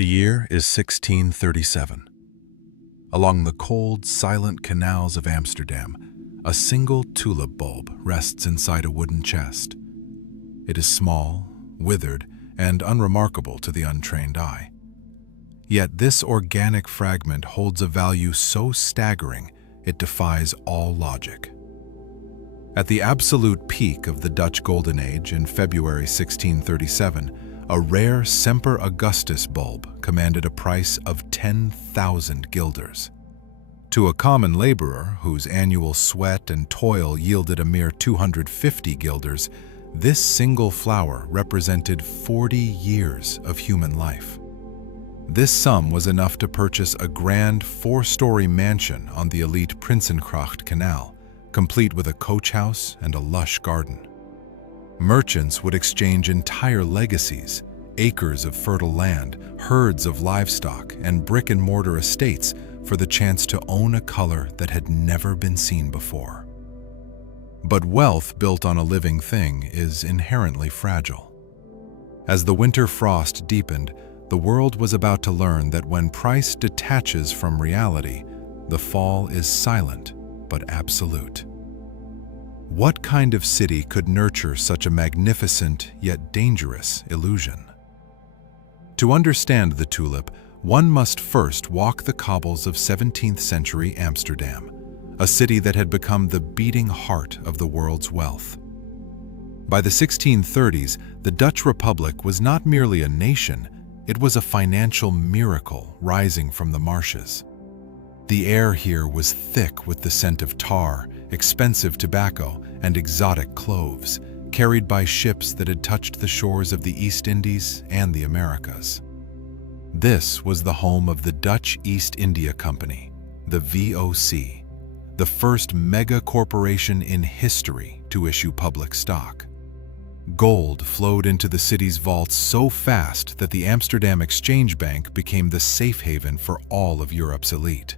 The year is 1637. Along the cold, silent canals of Amsterdam, a single tulip bulb rests inside a wooden chest. It is small, withered, and unremarkable to the untrained eye. Yet this organic fragment holds a value so staggering it defies all logic. At the absolute peak of the Dutch Golden Age in February 1637, a rare Semper Augustus bulb commanded a price of 10,000 guilders. To a common laborer whose annual sweat and toil yielded a mere 250 guilders, this single flower represented 40 years of human life. This sum was enough to purchase a grand 4-story mansion on the elite Prinsengracht Canal, complete with a coach house and a lush garden. Merchants would exchange entire legacies, acres of fertile land, herds of livestock, and brick-and-mortar estates for the chance to own a color that had never been seen before. But wealth built on a living thing is inherently fragile. As the winter frost deepened, the world was about to learn that when price detaches from reality, the fall is silent but absolute. What kind of city could nurture such a magnificent yet dangerous illusion? To understand the tulip, one must first walk the cobbles of 17th century Amsterdam, a city that had become the beating heart of the world's wealth. By the 1630s, the Dutch Republic was not merely a nation, it was a financial miracle rising from the marshes. The air here was thick with the scent of tar, expensive tobacco, and exotic cloves, carried by ships that had touched the shores of the East Indies and the Americas. This was the home of the Dutch East India Company, the VOC, the first mega-corporation in history to issue public stock. Gold flowed into the city's vaults so fast that the Amsterdam Exchange Bank became the safe haven for all of Europe's elite.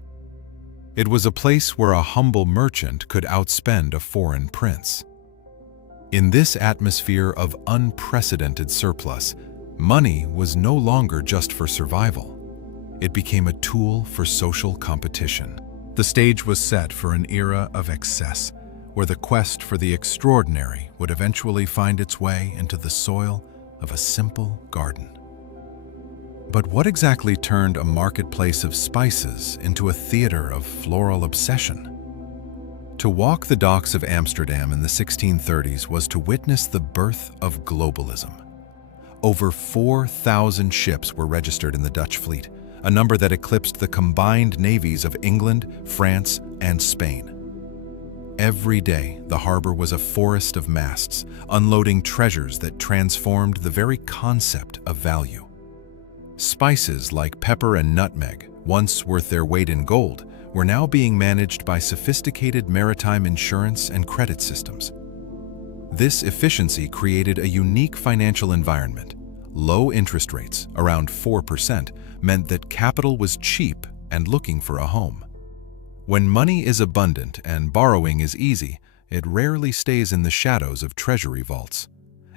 It was a place where a humble merchant could outspend a foreign prince. In this atmosphere of unprecedented surplus, money was no longer just for survival. It became a tool for social competition. The stage was set for an era of excess, where the quest for the extraordinary would eventually find its way into the soil of a simple garden. But what exactly turned a marketplace of spices into a theater of floral obsession? To walk the docks of Amsterdam in the 1630s was to witness the birth of globalism. Over 4,000 ships were registered in the Dutch fleet, a number that eclipsed the combined navies of England, France, and Spain. Every day, the harbor was a forest of masts, unloading treasures that transformed the very concept of value. Spices like pepper and nutmeg, once worth their weight in gold, were now being managed by sophisticated maritime insurance and credit systems. This efficiency created a unique financial environment. Low interest rates, around 4%, meant that capital was cheap and looking for a home. When money is abundant and borrowing is easy, it rarely stays in the shadows of treasury vaults.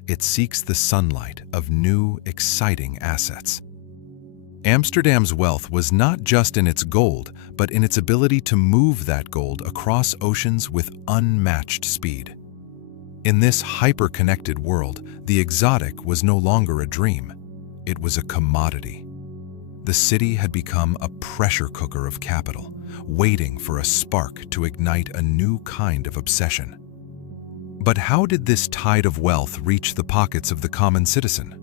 It seeks the sunlight of new, exciting assets. Amsterdam's wealth was not just in its gold, but in its ability to move that gold across oceans with unmatched speed. In this hyper-connected world, the exotic was no longer a dream. It was a commodity. The city had become a pressure cooker of capital, waiting for a spark to ignite a new kind of obsession. But how did this tide of wealth reach the pockets of the common citizen?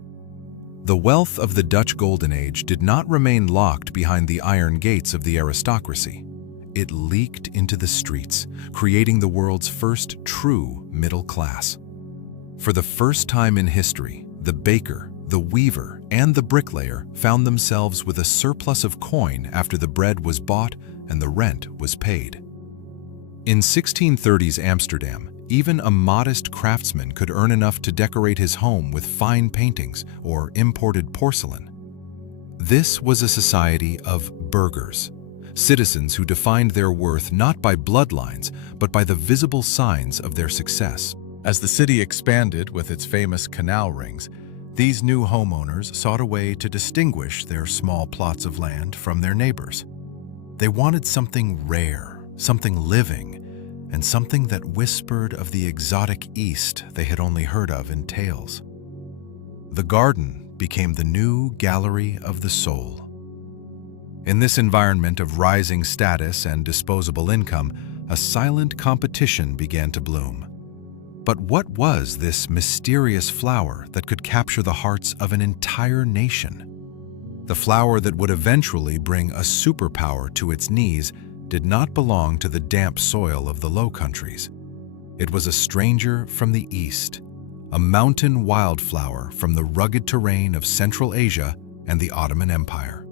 The wealth of the Dutch Golden Age did not remain locked behind the iron gates of the aristocracy. It leaked into the streets, creating the world's first true middle class. For the first time in history, the baker, the weaver, and the bricklayer found themselves with a surplus of coin after the bread was bought and the rent was paid. In 1630s Amsterdam, even a modest craftsman could earn enough to decorate his home with fine paintings or imported porcelain. This was a society of burghers, citizens who defined their worth not by bloodlines, but by the visible signs of their success. As the city expanded with its famous canal rings, These new homeowners sought a way to distinguish their small plots of land from their neighbors. They wanted something rare, something living, and something that whispered of the exotic East they had only heard of in tales. The garden became the new gallery of the soul. In this environment of rising status and disposable income, a silent competition began to bloom. But what was this mysterious flower that could capture the hearts of an entire nation? The flower that would eventually bring a superpower to its knees did not belong to the damp soil of the Low Countries. It was a stranger from the East, a mountain wildflower from the rugged terrain of Central Asia and the Ottoman Empire.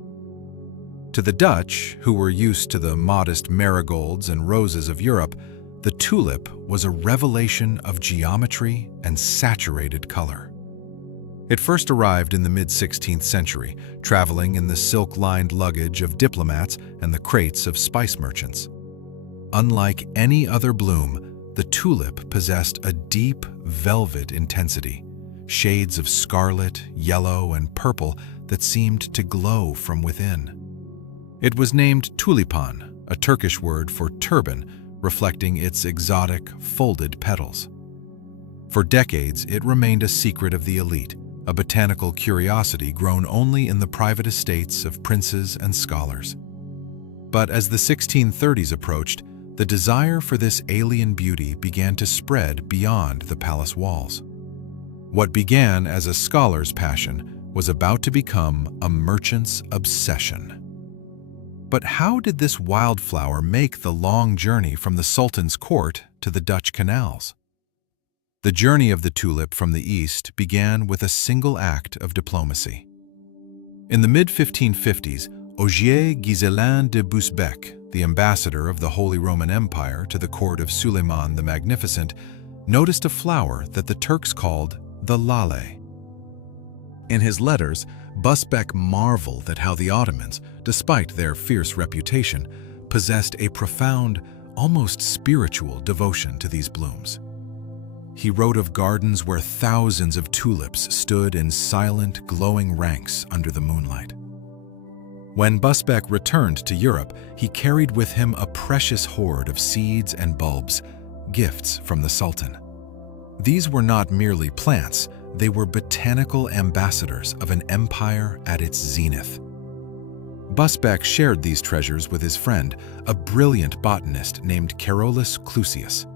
To the Dutch, who were used to the modest marigolds and roses of Europe, the tulip was a revelation of geometry and saturated color. It first arrived in the mid-16th century, traveling in the silk-lined luggage of diplomats and the crates of spice merchants. Unlike any other bloom, the tulip possessed a deep velvet intensity, shades of scarlet, yellow, and purple that seemed to glow from within. It was named tulipan, a Turkish word for turban, reflecting its exotic, folded petals. For decades, it remained a secret of the elite, a botanical curiosity grown only in the private estates of princes and scholars. But as the 1630s approached, the desire for this alien beauty began to spread beyond the palace walls. What began as a scholar's passion was about to become a merchant's obsession. But how did this wildflower make the long journey from the Sultan's court to the Dutch canals? The journey of the tulip from the East began with a single act of diplomacy. In the mid-1550s, Ogier Ghiselin de Busbecq, the ambassador of the Holy Roman Empire to the court of Suleiman the Magnificent, noticed a flower that the Turks called the lale. In his letters, Busbecq marveled at how the Ottomans, despite their fierce reputation, possessed a profound, almost spiritual devotion to these blooms. He wrote of gardens where thousands of tulips stood in silent, glowing ranks under the moonlight. When Busbecq returned to Europe, he carried with him a precious hoard of seeds and bulbs, gifts from the Sultan. These were not merely plants, they were botanical ambassadors of an empire at its zenith. Busbecq shared these treasures with his friend, a brilliant botanist named Carolus Clusius.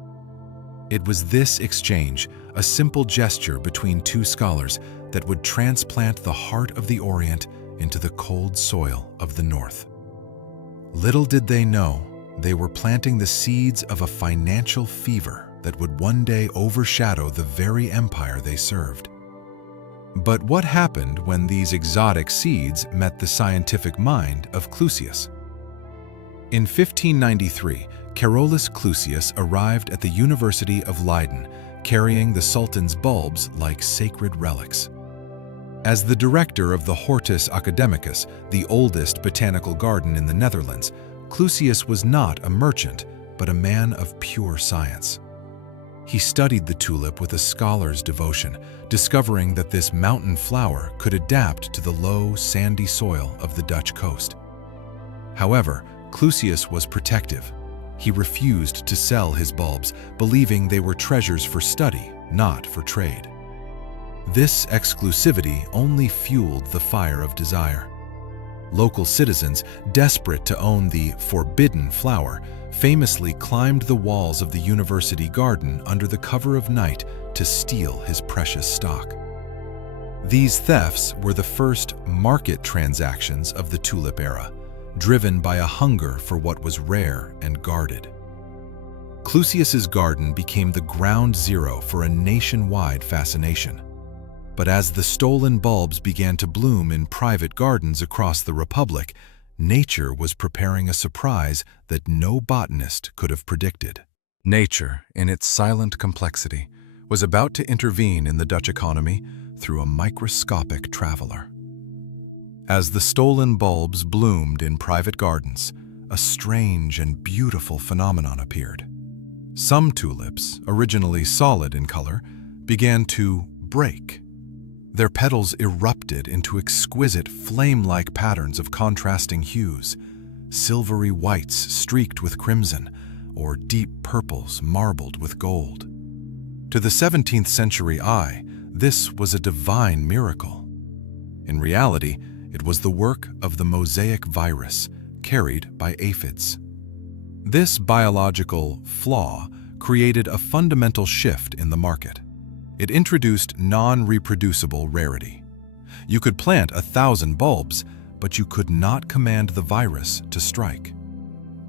It was this exchange, a simple gesture between two scholars, that would transplant the heart of the Orient into the cold soil of the North. Little did they know, they were planting the seeds of a financial fever that would one day overshadow the very empire they served. But what happened when these exotic seeds met the scientific mind of Clusius? In 1593, Carolus Clusius arrived at the University of Leiden, carrying the Sultan's bulbs like sacred relics. As the director of the Hortus Academicus, the oldest botanical garden in the Netherlands, Clusius was not a merchant, but a man of pure science. He studied the tulip with a scholar's devotion, discovering that this mountain flower could adapt to the low, sandy soil of the Dutch coast. However, Clusius was protective. He refused to sell his bulbs, believing they were treasures for study, not for trade. This exclusivity only fueled the fire of desire. Local citizens, desperate to own the forbidden flower, famously climbed the walls of the university garden under the cover of night to steal his precious stock. These thefts were the first market transactions of the tulip era, driven by a hunger for what was rare and guarded. Clusius's garden became the ground zero for a nationwide fascination. But as the stolen bulbs began to bloom in private gardens across the Republic, nature was preparing a surprise that no botanist could have predicted. Nature, in its silent complexity, was about to intervene in the Dutch economy through a microscopic traveler. As the stolen bulbs bloomed in private gardens, a strange and beautiful phenomenon appeared. Some tulips, originally solid in color, began to break. Their petals erupted into exquisite flame-like patterns of contrasting hues, silvery whites streaked with crimson, or deep purples marbled with gold. To the 17th century eye, this was a divine miracle. In reality, it was the work of the mosaic virus carried by aphids. This biological flaw created a fundamental shift in the market. It introduced non-reproducible rarity. You could plant 1,000 bulbs, but you could not command the virus to strike.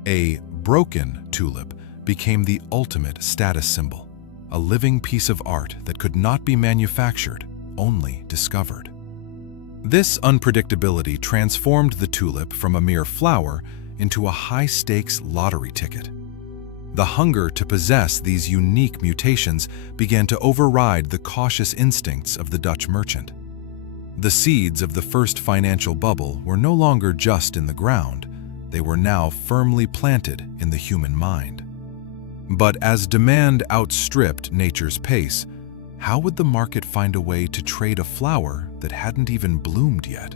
A broken tulip became the ultimate status symbol, a living piece of art that could not be manufactured, only discovered. This unpredictability transformed the tulip from a mere flower into a high-stakes lottery ticket. The hunger to possess these unique mutations began to override the cautious instincts of the Dutch merchant. The seeds of the first financial bubble were no longer just in the ground, they were now firmly planted in the human mind. But as demand outstripped nature's pace, how would the market find a way to trade a flower that hadn't even bloomed yet?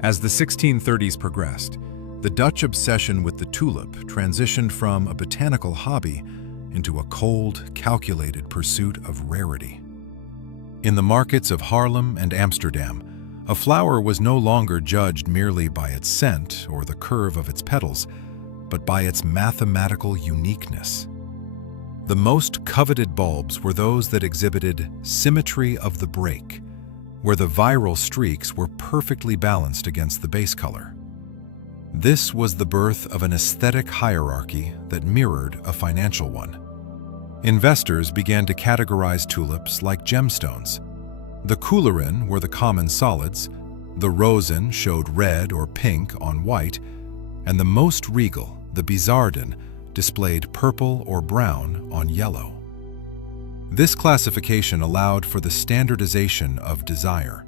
As the 1630s progressed, the Dutch obsession with the tulip transitioned from a botanical hobby into a cold, calculated pursuit of rarity. In the markets of Haarlem and Amsterdam, a flower was no longer judged merely by its scent or the curve of its petals, but by its mathematical uniqueness. The most coveted bulbs were those that exhibited symmetry of the break, where the viral streaks were perfectly balanced against the base color. This was the birth of an aesthetic hierarchy that mirrored a financial one. Investors began to categorize tulips like gemstones. The coulerin were the common solids, the rosin showed red or pink on white, and the most regal, the bizarden, displayed purple or brown on yellow. This classification allowed for the standardization of desire.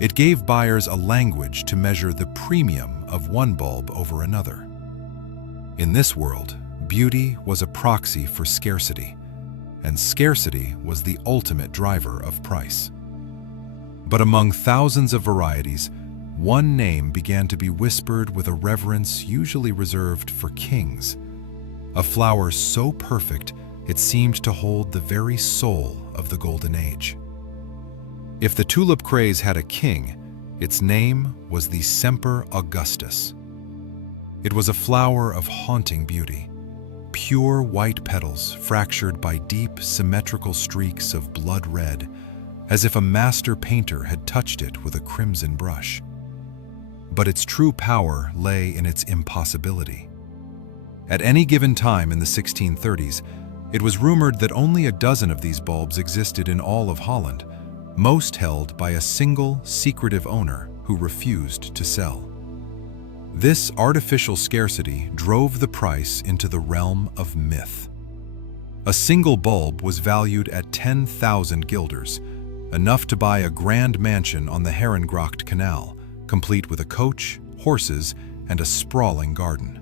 It gave buyers a language to measure the premium of one bulb over another. In this world, beauty was a proxy for scarcity, and scarcity was the ultimate driver of price. But among thousands of varieties, one name began to be whispered with a reverence usually reserved for kings. A flower so perfect it seemed to hold the very soul of the Golden Age. If the tulip craze had a king, its name was the Semper Augustus. It was a flower of haunting beauty, pure white petals fractured by deep, symmetrical streaks of blood red, as if a master painter had touched it with a crimson brush. But its true power lay in its impossibility. At any given time in the 1630s, it was rumored that only a dozen of these bulbs existed in all of Holland, most held by a single, secretive owner who refused to sell. This artificial scarcity drove the price into the realm of myth. A single bulb was valued at 10,000 guilders, enough to buy a grand mansion on the Herengracht Canal, complete with a coach, horses, and a sprawling garden.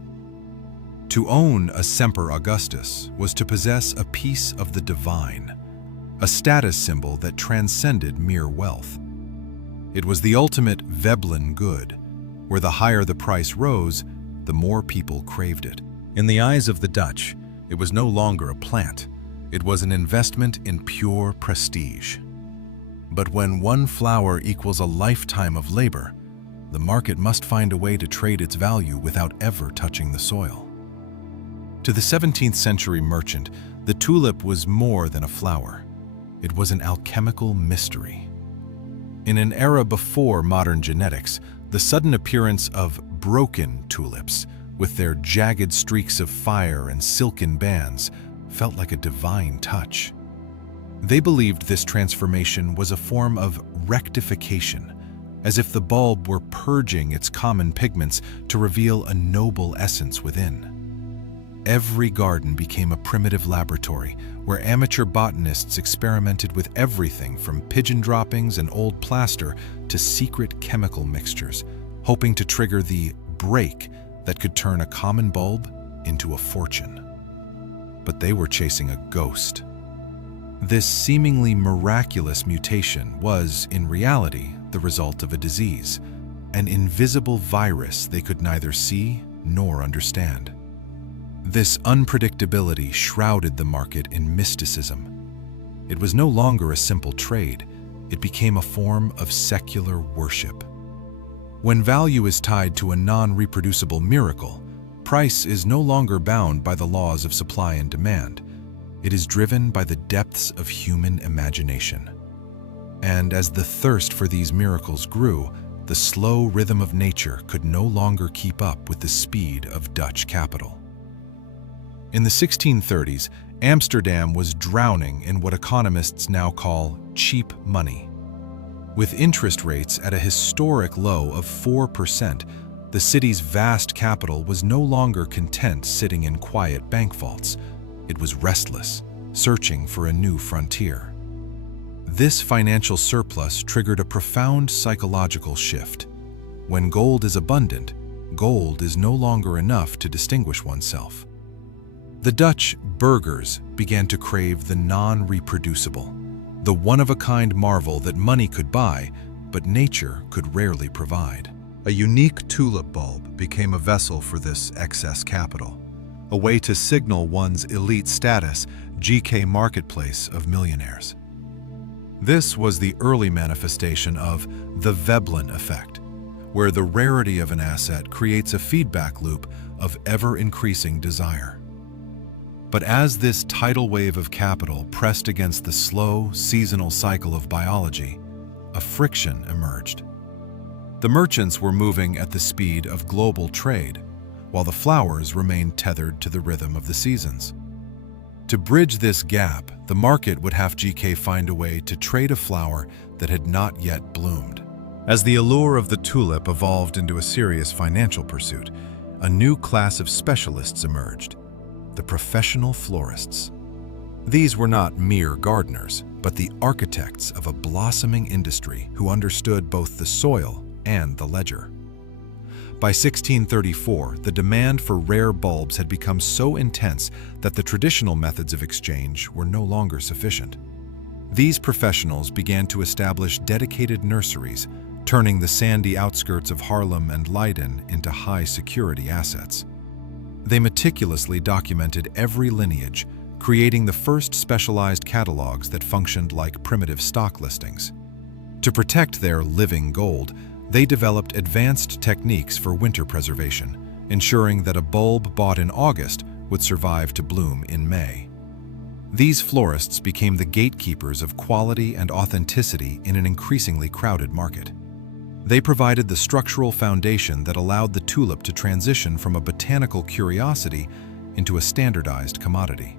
To own a Semper Augustus was to possess a piece of the divine, a status symbol that transcended mere wealth. It was the ultimate Veblen good, where the higher the price rose, the more people craved it. In the eyes of the Dutch, it was no longer a plant. It was an investment in pure prestige. But when one flower equals a lifetime of labor, the market must find a way to trade its value without ever touching the soil. To the 17th century merchant, the tulip was more than a flower. It was an alchemical mystery. In an era before modern genetics, the sudden appearance of broken tulips, with their jagged streaks of fire and silken bands, felt like a divine touch. They believed this transformation was a form of rectification, as if the bulb were purging its common pigments to reveal a noble essence within. Every garden became a primitive laboratory where amateur botanists experimented with everything from pigeon droppings and old plaster to secret chemical mixtures, hoping to trigger the break that could turn a common bulb into a fortune. But they were chasing a ghost. This seemingly miraculous mutation was, in reality, the result of a disease, an invisible virus they could neither see nor understand. This unpredictability shrouded the market in mysticism. It was no longer a simple trade, it became a form of secular worship. When value is tied to a non-reproducible miracle, price is no longer bound by the laws of supply and demand. It is driven by the depths of human imagination. And as the thirst for these miracles grew, the slow rhythm of nature could no longer keep up with the speed of Dutch capital. In the 1630s, Amsterdam was drowning in what economists now call cheap money. With interest rates at a historic low of 4%, the city's vast capital was no longer content sitting in quiet bank vaults. It was restless, searching for a new frontier. This financial surplus triggered a profound psychological shift. When gold is abundant, gold is no longer enough to distinguish oneself. The Dutch burghers began to crave the non-reproducible, the one-of-a-kind marvel that money could buy, but nature could rarely provide. A unique tulip bulb became a vessel for this excess capital, a way to signal one's elite status, GK marketplace of millionaires. This was the early manifestation of the Veblen effect, where the rarity of an asset creates a feedback loop of ever-increasing desire. But as this tidal wave of capital pressed against the slow, seasonal cycle of biology, a friction emerged. The merchants were moving at the speed of global trade, while the flowers remained tethered to the rhythm of the seasons. To bridge this gap, the market would have GK find a way to trade a flower that had not yet bloomed. As the allure of the tulip evolved into a serious financial pursuit, a new class of specialists emerged: the professional florists. These were not mere gardeners, but the architects of a blossoming industry who understood both the soil and the ledger. By 1634, the demand for rare bulbs had become so intense that the traditional methods of exchange were no longer sufficient. These professionals began to establish dedicated nurseries, turning the sandy outskirts of Haarlem and Leiden into high-security assets. They meticulously documented every lineage, creating the first specialized catalogs that functioned like primitive stock listings. To protect their living gold, they developed advanced techniques for winter preservation, ensuring that a bulb bought in August would survive to bloom in May. These florists became the gatekeepers of quality and authenticity in an increasingly crowded market. They provided the structural foundation that allowed the tulip to transition from a botanical curiosity into a standardized commodity.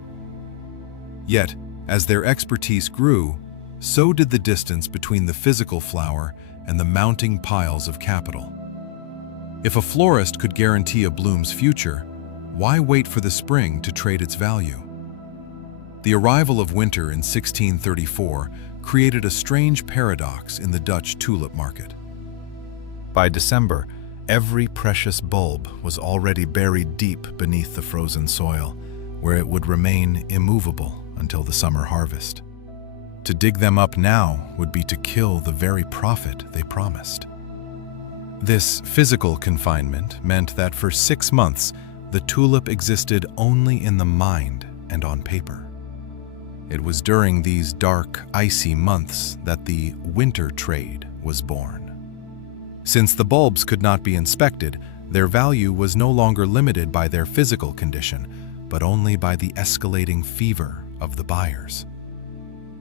Yet, as their expertise grew, so did the distance between the physical flower and the mounting piles of capital. If a florist could guarantee a bloom's future, why wait for the spring to trade its value? The arrival of winter in 1634 created a strange paradox in the Dutch tulip market. By December, every precious bulb was already buried deep beneath the frozen soil, where it would remain immovable until the summer harvest. To dig them up now would be to kill the very profit they promised. This physical confinement meant that for 6 months, the tulip existed only in the mind and on paper. It was during these dark, icy months that the winter trade was born. Since the bulbs could not be inspected, their value was no longer limited by their physical condition, but only by the escalating fever of the buyers.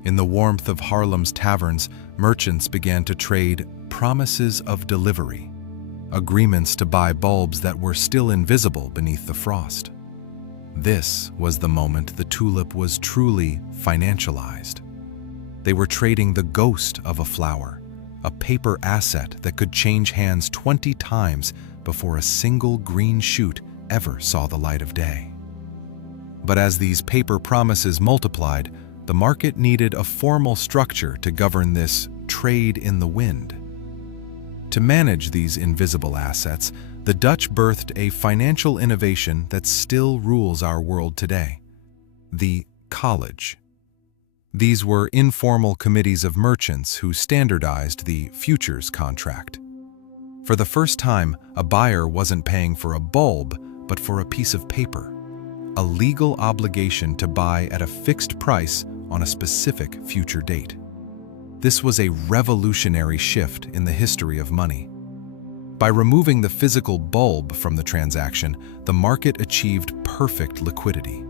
In the warmth of Haarlem's taverns, merchants began to trade promises of delivery, agreements to buy bulbs that were still invisible beneath the frost. This was the moment the tulip was truly financialized. They were trading the ghost of a flower, a paper asset that could change hands 20 times before a single green shoot ever saw the light of day. But as these paper promises multiplied, the market needed a formal structure to govern this trade in the wind. To manage these invisible assets, the Dutch birthed a financial innovation that still rules our world today: the college. These were informal committees of merchants who standardized the futures contract. For the first time, a buyer wasn't paying for a bulb, but for a piece of paper, a legal obligation to buy at a fixed price on a specific future date. This was a revolutionary shift in the history of money. By removing the physical bulb from the transaction, the market achieved perfect liquidity.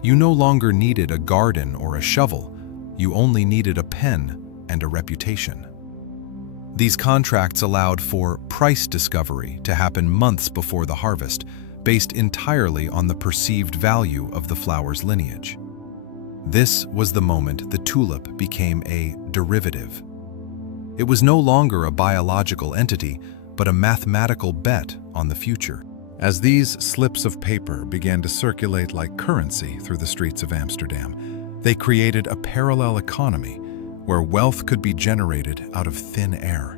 You no longer needed a garden or a shovel, you only needed a pen and a reputation. These contracts allowed for price discovery to happen months before the harvest, based entirely on the perceived value of the flower's lineage. This was the moment the tulip became a derivative. It was no longer a biological entity, but a mathematical bet on the future. As these slips of paper began to circulate like currency through the streets of Amsterdam, they created a parallel economy where wealth could be generated out of thin air.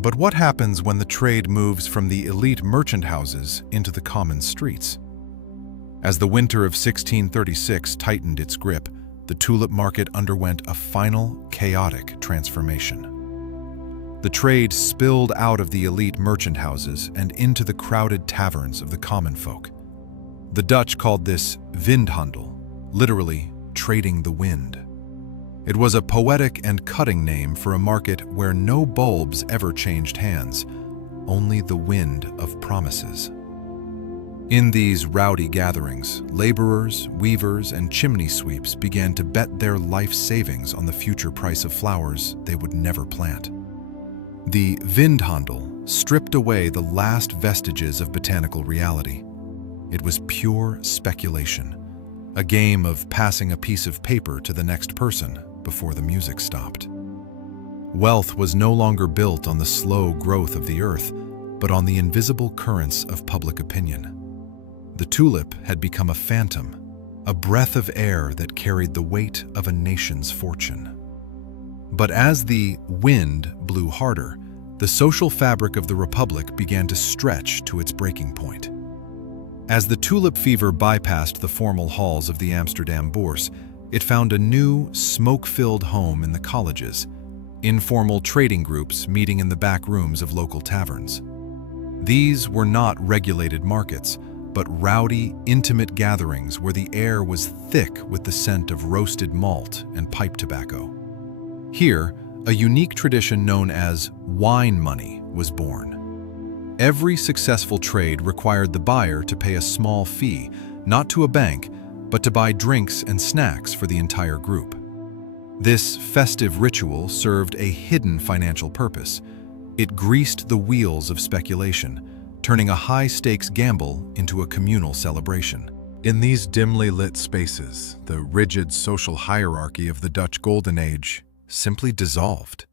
But what happens when the trade moves from the elite merchant houses into the common streets? As the winter of 1636 tightened its grip, the tulip market underwent a final chaotic transformation. The trade spilled out of the elite merchant houses and into the crowded taverns of the common folk. The Dutch called this windhandel, literally trading the wind. It was a poetic and cutting name for a market where no bulbs ever changed hands, only the wind of promises. In these rowdy gatherings, laborers, weavers, and chimney sweeps began to bet their life savings on the future price of flowers they would never plant. The windhandel stripped away the last vestiges of botanical reality. It was pure speculation, a game of passing a piece of paper to the next person before the music stopped. Wealth was no longer built on the slow growth of the earth, but on the invisible currents of public opinion. The tulip had become a phantom, a breath of air that carried the weight of a nation's fortune. But as the wind blew harder, the social fabric of the Republic began to stretch to its breaking point. As the tulip fever bypassed the formal halls of the Amsterdam Bourse, it found a new, smoke-filled home in the colleges, informal trading groups meeting in the back rooms of local taverns. These were not regulated markets, but rowdy, intimate gatherings where the air was thick with the scent of roasted malt and pipe tobacco. Here, a unique tradition known as wine money was born. Every successful trade required the buyer to pay a small fee, not to a bank, but to buy drinks and snacks for the entire group. This festive ritual served a hidden financial purpose. It greased the wheels of speculation, turning a high-stakes gamble into a communal celebration. In these dimly lit spaces, the rigid social hierarchy of the Dutch Golden Age simply dissolved.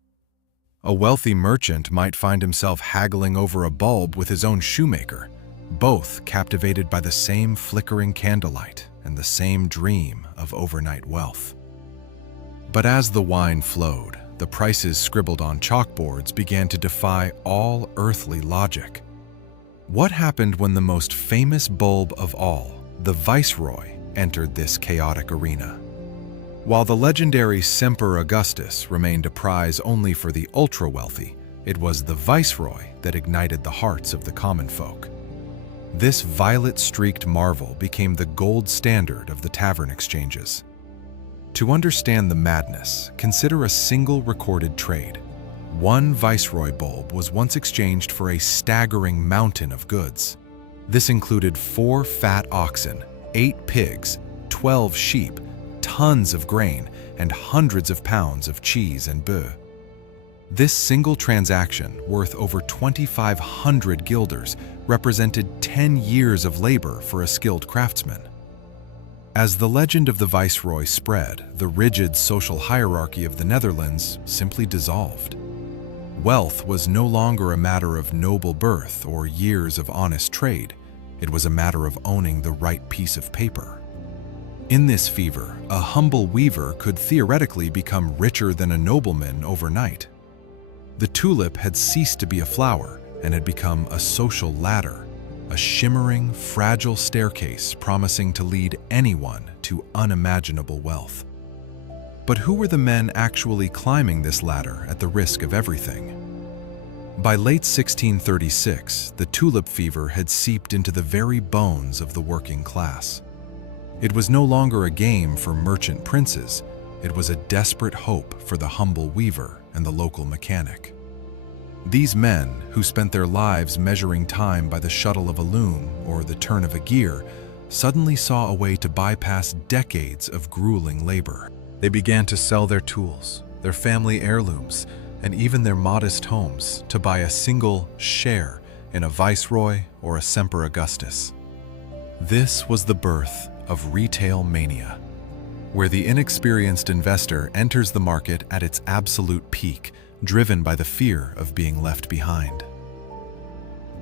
A wealthy merchant might find himself haggling over a bulb with his own shoemaker, both captivated by the same flickering candlelight and the same dream of overnight wealth. But as the wine flowed, the prices scribbled on chalkboards began to defy all earthly logic. What happened when the most famous bulb of all, the Viceroy, entered this chaotic arena? While the legendary Semper Augustus remained a prize only for the ultra-wealthy, it was the Viceroy that ignited the hearts of the common folk. This violet-streaked marvel became the gold standard of the tavern exchanges. To understand the madness, consider a single recorded trade. One Viceroy bulb was once exchanged for a staggering mountain of goods. This included 4 fat oxen, 8 pigs, 12 sheep, tons of grain, and hundreds of pounds of cheese and beurre. This single transaction, worth over 2,500 guilders, represented 10 years of labor for a skilled craftsman. As the legend of the Viceroy spread, the rigid social hierarchy of the Netherlands simply dissolved. Wealth was no longer a matter of noble birth or years of honest trade. It was a matter of owning the right piece of paper. In this fever, a humble weaver could theoretically become richer than a nobleman overnight. The tulip had ceased to be a flower and had become a social ladder, a shimmering, fragile staircase promising to lead anyone to unimaginable wealth. But who were the men actually climbing this ladder at the risk of everything? By late 1636, the tulip fever had seeped into the very bones of the working class. It was no longer a game for merchant princes, it was a desperate hope for the humble weaver and the local mechanic. These men, who spent their lives measuring time by the shuttle of a loom or the turn of a gear, suddenly saw a way to bypass decades of grueling labor. They began to sell their tools, their family heirlooms, and even their modest homes to buy a single share in a viceroy or a Semper Augustus. This was the birth of retail mania, where the inexperienced investor enters the market at its absolute peak, driven by the fear of being left behind.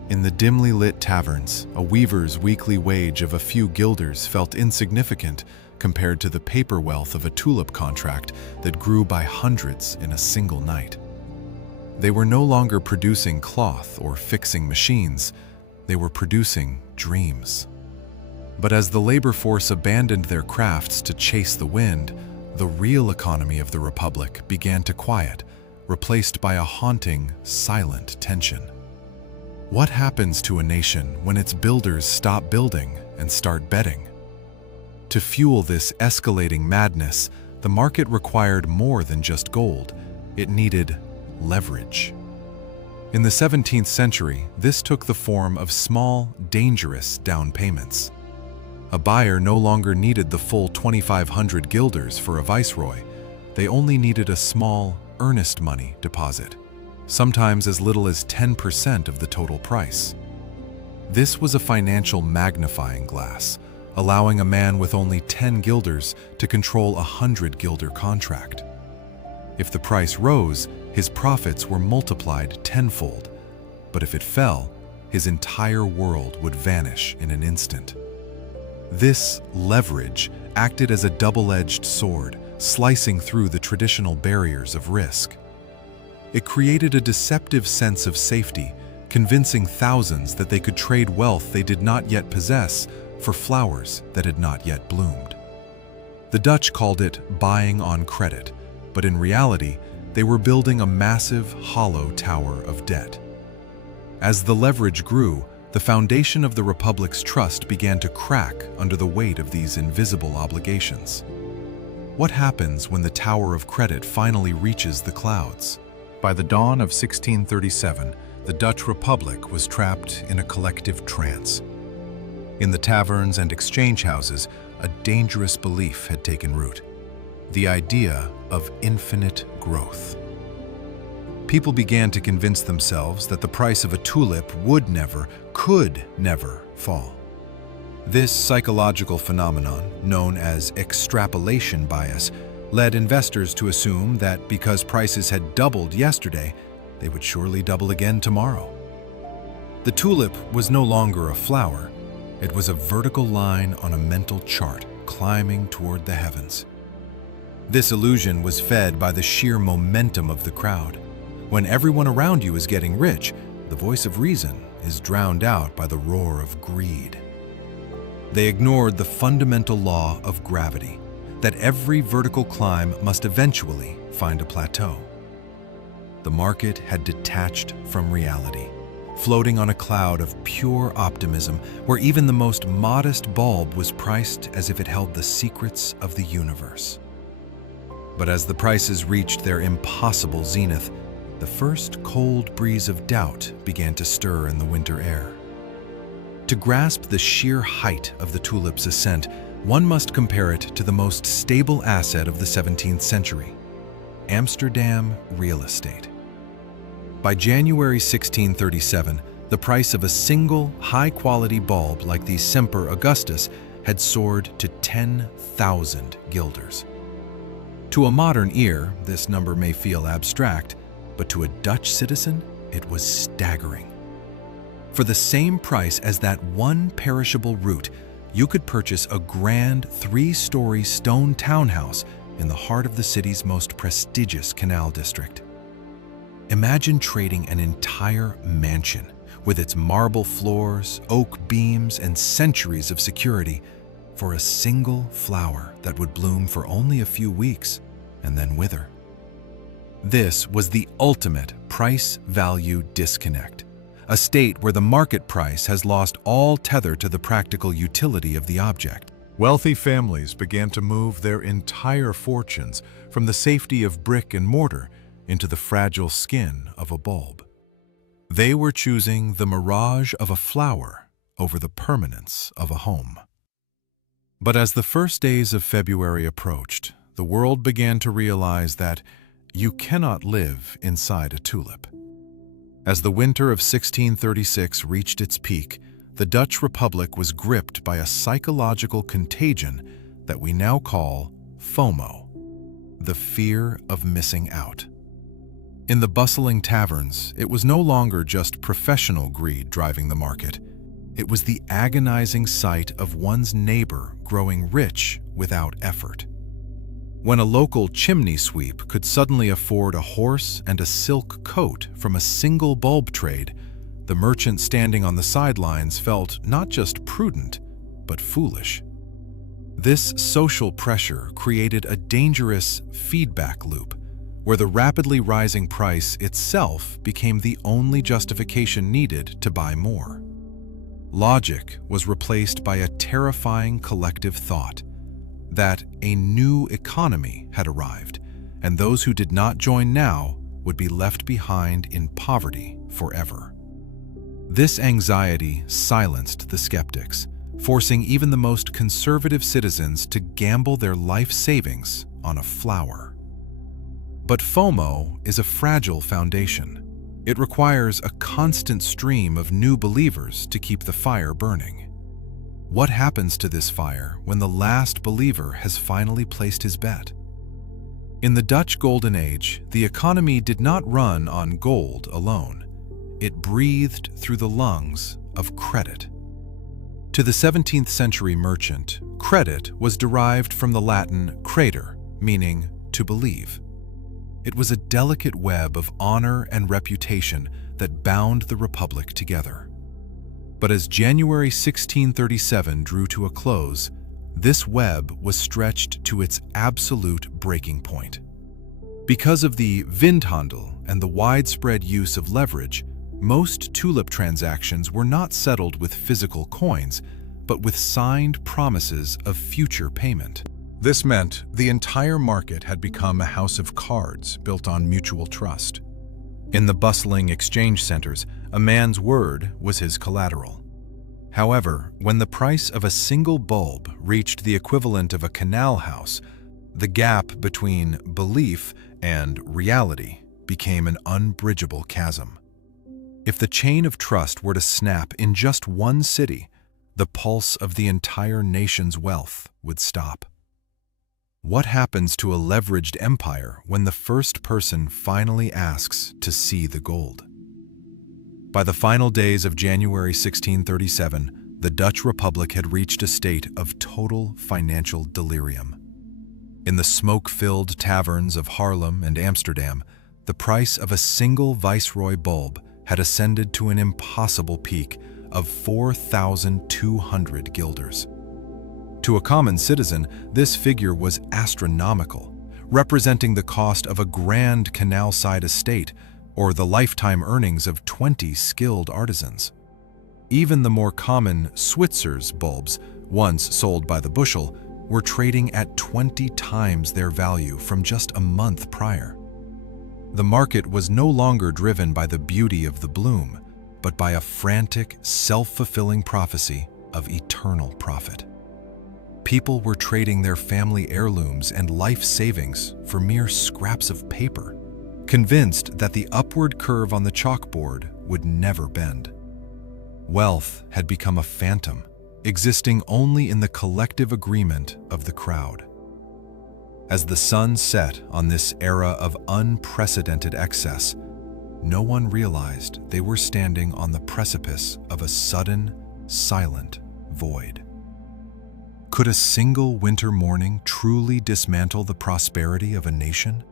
In the dimly lit taverns, a weaver's weekly wage of a few guilders felt insignificant compared to the paper wealth of a tulip contract that grew by hundreds in a single night. They were no longer producing cloth or fixing machines, they were producing dreams. But as the labor force abandoned their crafts to chase the wind, the real economy of the Republic began to quiet, replaced by a haunting, silent tension. What happens to a nation when its builders stop building and start betting? To fuel this escalating madness, the market required more than just gold. It needed leverage. In the 17th century, this took the form of small, dangerous down payments. A buyer no longer needed the full 2,500 guilders for a viceroy. They only needed a small, earnest money deposit, sometimes as little as 10% of the total price. This was a financial magnifying glass, allowing a man with only 10 guilders to control a 100-guilder contract. If the price rose, his profits were multiplied tenfold, but if it fell, his entire world would vanish in an instant. This leverage acted as a double-edged sword, slicing through the traditional barriers of risk. It created a deceptive sense of safety, convincing thousands that they could trade wealth they did not yet possess for flowers that had not yet bloomed. The Dutch called it buying on credit, but in reality, they were building a massive, hollow tower of debt. As the leverage grew, the foundation of the Republic's trust began to crack under the weight of these invisible obligations. What happens when the tower of credit finally reaches the clouds? By the dawn of 1637, the Dutch Republic was trapped in a collective trance. In the taverns and exchange houses, a dangerous belief had taken root: the idea of infinite growth. People began to convince themselves that the price of a tulip could never fall. This psychological phenomenon, known as extrapolation bias, led investors to assume that because prices had doubled yesterday, they would surely double again tomorrow. The tulip was no longer a flower, it was a vertical line on a mental chart climbing toward the heavens. This illusion was fed by the sheer momentum of the crowd. When everyone around you is getting rich, the voice of reason is drowned out by the roar of greed. They ignored the fundamental law of gravity, that every vertical climb must eventually find a plateau. The market had detached from reality, floating on a cloud of pure optimism where even the most modest bulb was priced as if it held the secrets of the universe. But as the prices reached their impossible zenith, the first cold breeze of doubt began to stir in the winter air. To grasp the sheer height of the tulip's ascent, one must compare it to the most stable asset of the 17th century: Amsterdam real estate. By January 1637, the price of a single high-quality bulb like the Semper Augustus had soared to 10,000 guilders. To a modern ear, this number may feel abstract, but to a Dutch citizen, it was staggering. For the same price as that one perishable root, you could purchase a grand 3-story stone townhouse in the heart of the city's most prestigious canal district. Imagine trading an entire mansion with its marble floors, oak beams, and centuries of security for a single flower that would bloom for only a few weeks and then wither. This was the ultimate price-value disconnect, a state where the market price has lost all tether to the practical utility of the object. Wealthy families began to move their entire fortunes from the safety of brick and mortar into the fragile skin of a bulb. They were choosing the mirage of a flower over the permanence of a home. But as the first days of February approached, the world began to realize that you cannot live inside a tulip. As the winter of 1636 reached its peak, the Dutch Republic was gripped by a psychological contagion that we now call FOMO, the fear of missing out. In the bustling taverns, it was no longer just professional greed driving the market. It was the agonizing sight of one's neighbor growing rich without effort. When a local chimney sweep could suddenly afford a horse and a silk coat from a single bulb trade, the merchant standing on the sidelines felt not just prudent, but foolish. This social pressure created a dangerous feedback loop, where the rapidly rising price itself became the only justification needed to buy more. Logic was replaced by a terrifying collective thought that a new economy had arrived, and those who did not join now would be left behind in poverty forever. This anxiety silenced the skeptics, forcing even the most conservative citizens to gamble their life savings on a flower. But FOMO is a fragile foundation. It requires a constant stream of new believers to keep the fire burning. What happens to this fire when the last believer has finally placed his bet? In the Dutch Golden Age, the economy did not run on gold alone. It breathed through the lungs of credit. To the 17th century merchant, credit was derived from the Latin creder, meaning to believe. It was a delicate web of honor and reputation that bound the Republic together. But as January 1637 drew to a close, this web was stretched to its absolute breaking point. Because of the windhandel and the widespread use of leverage, most tulip transactions were not settled with physical coins, but with signed promises of future payment. This meant the entire market had become a house of cards built on mutual trust. In the bustling exchange centers, a man's word was his collateral. However, when the price of a single bulb reached the equivalent of a canal house, the gap between belief and reality became an unbridgeable chasm. If the chain of trust were to snap in just one city, the pulse of the entire nation's wealth would stop. What happens to a leveraged empire when the first person finally asks to see the gold? By the final days of January 1637, the Dutch Republic had reached a state of total financial delirium. In the smoke-filled taverns of Haarlem and Amsterdam, the price of a single viceroy bulb had ascended to an impossible peak of 4,200 guilders. To a common citizen, this figure was astronomical, representing the cost of a grand canal-side estate or the lifetime earnings of 20 skilled artisans. Even the more common Switzer's bulbs, once sold by the bushel, were trading at 20 times their value from just a month prior. The market was no longer driven by the beauty of the bloom, but by a frantic, self-fulfilling prophecy of eternal profit. People were trading their family heirlooms and life savings for mere scraps of paper, convinced that the upward curve on the chalkboard would never bend. Wealth had become a phantom, existing only in the collective agreement of the crowd. As the sun set on this era of unprecedented excess, no one realized they were standing on the precipice of a sudden, silent void. Could a single winter morning truly dismantle the prosperity of a nation?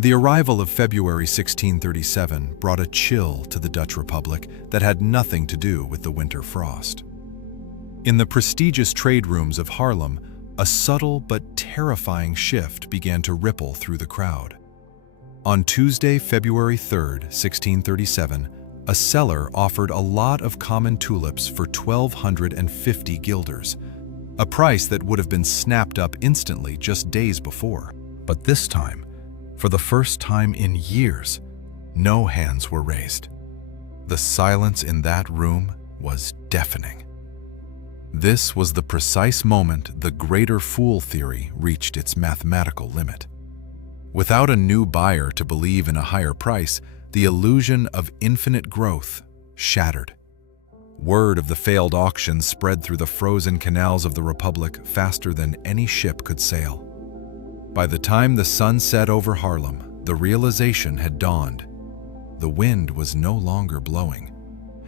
The arrival of February 1637 brought a chill to the Dutch Republic that had nothing to do with the winter frost. In the prestigious trade rooms of Haarlem, a subtle but terrifying shift began to ripple through the crowd. On Tuesday, February 3rd, 1637, a seller offered a lot of common tulips for 1,250 guilders, a price that would have been snapped up instantly just days before. But this time, for the first time in years, no hands were raised. The silence in that room was deafening. This was the precise moment the greater fool theory reached its mathematical limit. Without a new buyer to believe in a higher price, the illusion of infinite growth shattered. Word of the failed auction spread through the frozen canals of the Republic faster than any ship could sail. By the time the sun set over Haarlem, the realization had dawned. The wind was no longer blowing,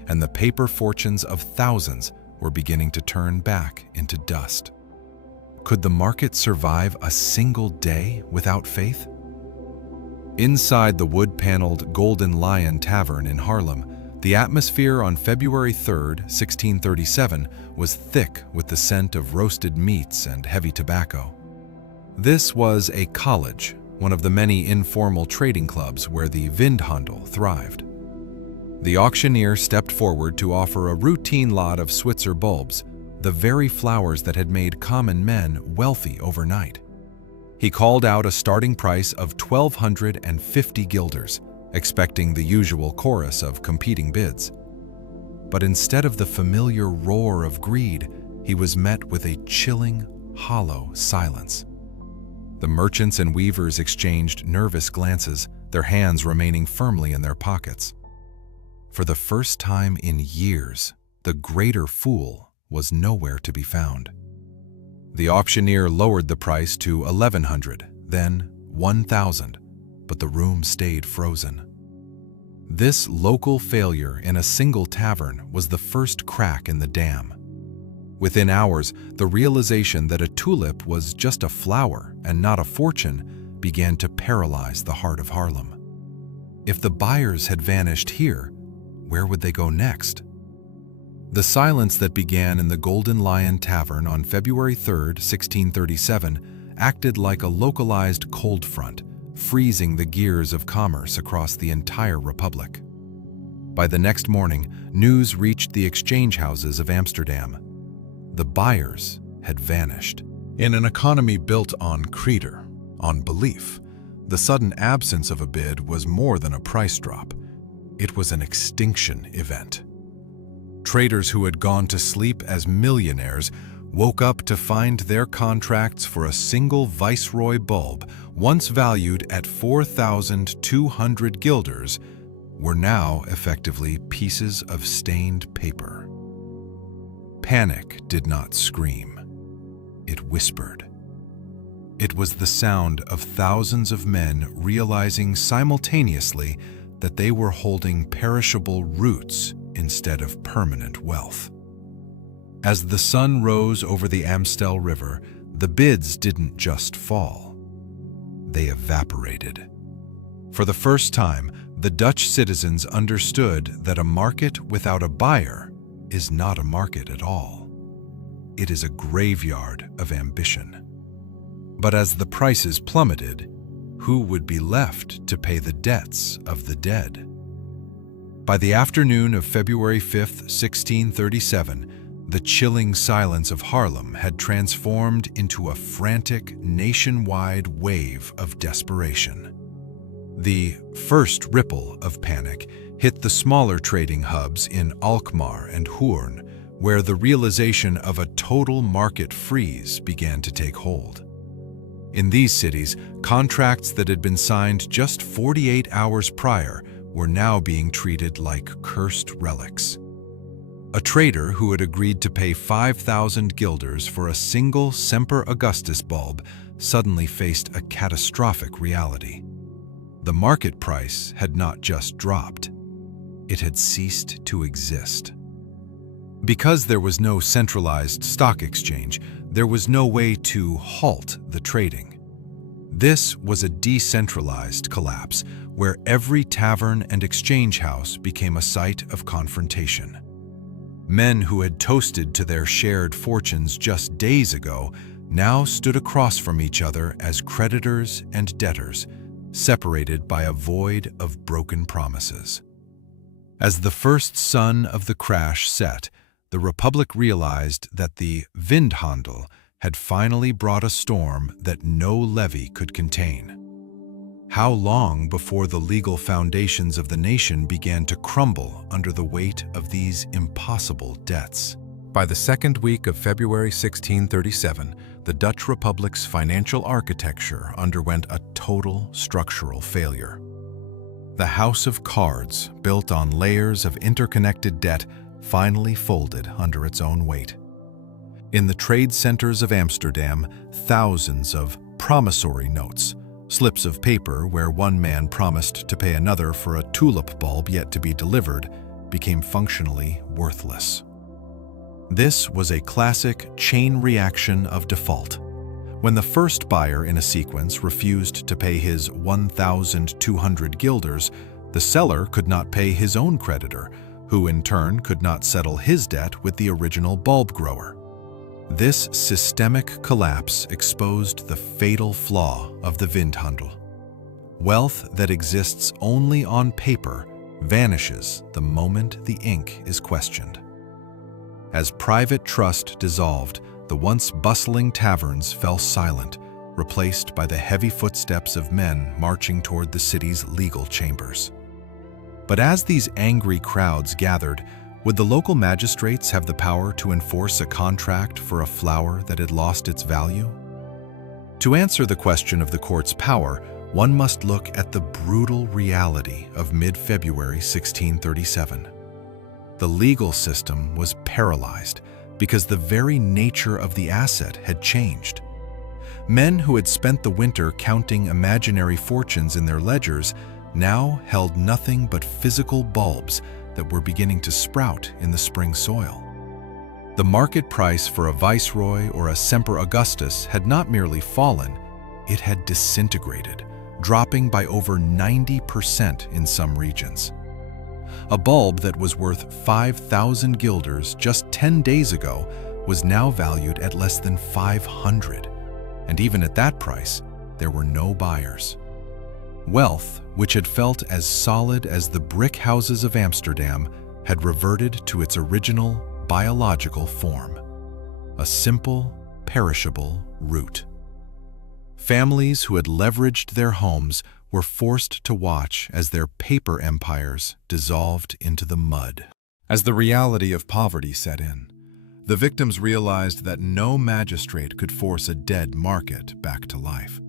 and the paper fortunes of thousands were beginning to turn back into dust. Could the market survive a single day without faith? Inside the wood-paneled Golden Lion Tavern in Haarlem, the atmosphere on February 3rd, 1637, was thick with the scent of roasted meats and heavy tobacco. This was a college, one of the many informal trading clubs where the Windhandel thrived. The auctioneer stepped forward to offer a routine lot of Switzer bulbs, the very flowers that had made common men wealthy overnight. He called out a starting price of 1,250 guilders, expecting the usual chorus of competing bids. But instead of the familiar roar of greed, he was met with a chilling, hollow silence. The merchants and weavers exchanged nervous glances, their hands remaining firmly in their pockets. For the first time in years, the greater fool was nowhere to be found. The auctioneer lowered the price to 1,100, then 1,000, but the room stayed frozen. This local failure in a single tavern was the first crack in the dam. Within hours, the realization that a tulip was just a flower and not a fortune began to paralyze the heart of Haarlem. If the buyers had vanished here, where would they go next? The silence that began in the Golden Lion Tavern on February 3rd, 1637, acted like a localized cold front, freezing the gears of commerce across the entire Republic. By the next morning, news reached the exchange houses of Amsterdam. The buyers had vanished. In an economy built on creeder, on belief, the sudden absence of a bid was more than a price drop. It was an extinction event. Traders who had gone to sleep as millionaires woke up to find their contracts for a single Viceroy bulb, once valued at 4,200 guilders, were now effectively pieces of stained paper. Panic did not scream. It whispered. It was the sound of thousands of men realizing simultaneously that they were holding perishable roots instead of permanent wealth. As the sun rose over the Amstel River, the bids didn't just fall. They evaporated. For the first time, the Dutch citizens understood that a market without a buyer is not a market at all. It is a graveyard of ambition. But as the prices plummeted, who would be left to pay the debts of the dead? By the afternoon of February 5th, 1637, the chilling silence of Haarlem had transformed into a frantic, nationwide wave of desperation. The first ripple of panic hit the smaller trading hubs in Alkmaar and Hoorn, where the realization of a total market freeze began to take hold. In these cities, contracts that had been signed just 48 hours prior were now being treated like cursed relics. A trader who had agreed to pay 5,000 guilders for a single Semper Augustus bulb suddenly faced a catastrophic reality. The market price had not just dropped, it had ceased to exist. Because there was no centralized stock exchange, there was no way to halt the trading. This was a decentralized collapse where every tavern and exchange house became a site of confrontation. Men who had toasted to their shared fortunes just days ago now stood across from each other as creditors and debtors, separated by a void of broken promises. As the first sun of the crash set, the Republic realized that the Windhandel had finally brought a storm that no levee could contain. How long before the legal foundations of the nation began to crumble under the weight of these impossible debts? By the second week of February 1637, the Dutch Republic's financial architecture underwent a total structural failure. The house of cards, built on layers of interconnected debt, finally folded under its own weight. In the trade centers of Amsterdam, thousands of promissory notes, slips of paper where one man promised to pay another for a tulip bulb yet to be delivered, became functionally worthless. This was a classic chain reaction of default. When the first buyer in a sequence refused to pay his 1,200 guilders, the seller could not pay his own creditor, who in turn could not settle his debt with the original bulb grower. This systemic collapse exposed the fatal flaw of the Windhandel. Wealth that exists only on paper vanishes the moment the ink is questioned. As private trust dissolved, the once bustling taverns fell silent, replaced by the heavy footsteps of men marching toward the city's legal chambers. But as these angry crowds gathered, would the local magistrates have the power to enforce a contract for a flower that had lost its value? To answer the question of the court's power, one must look at the brutal reality of mid-February 1637. The legal system was paralyzed because the very nature of the asset had changed. Men who had spent the winter counting imaginary fortunes in their ledgers now held nothing but physical bulbs that were beginning to sprout in the spring soil. The market price for a viceroy or a Semper Augustus had not merely fallen, it had disintegrated, dropping by over 90% in some regions. A bulb that was worth 5,000 guilders just 10 days ago was now valued at less than 500, and even at that price, there were no buyers. Wealth, which had felt as solid as the brick houses of Amsterdam, had reverted to its original biological form, a simple, perishable root. Families who had leveraged their homes were forced to watch as their paper empires dissolved into the mud. As the reality of poverty set in, the victims realized that no magistrate could force a dead market back to life.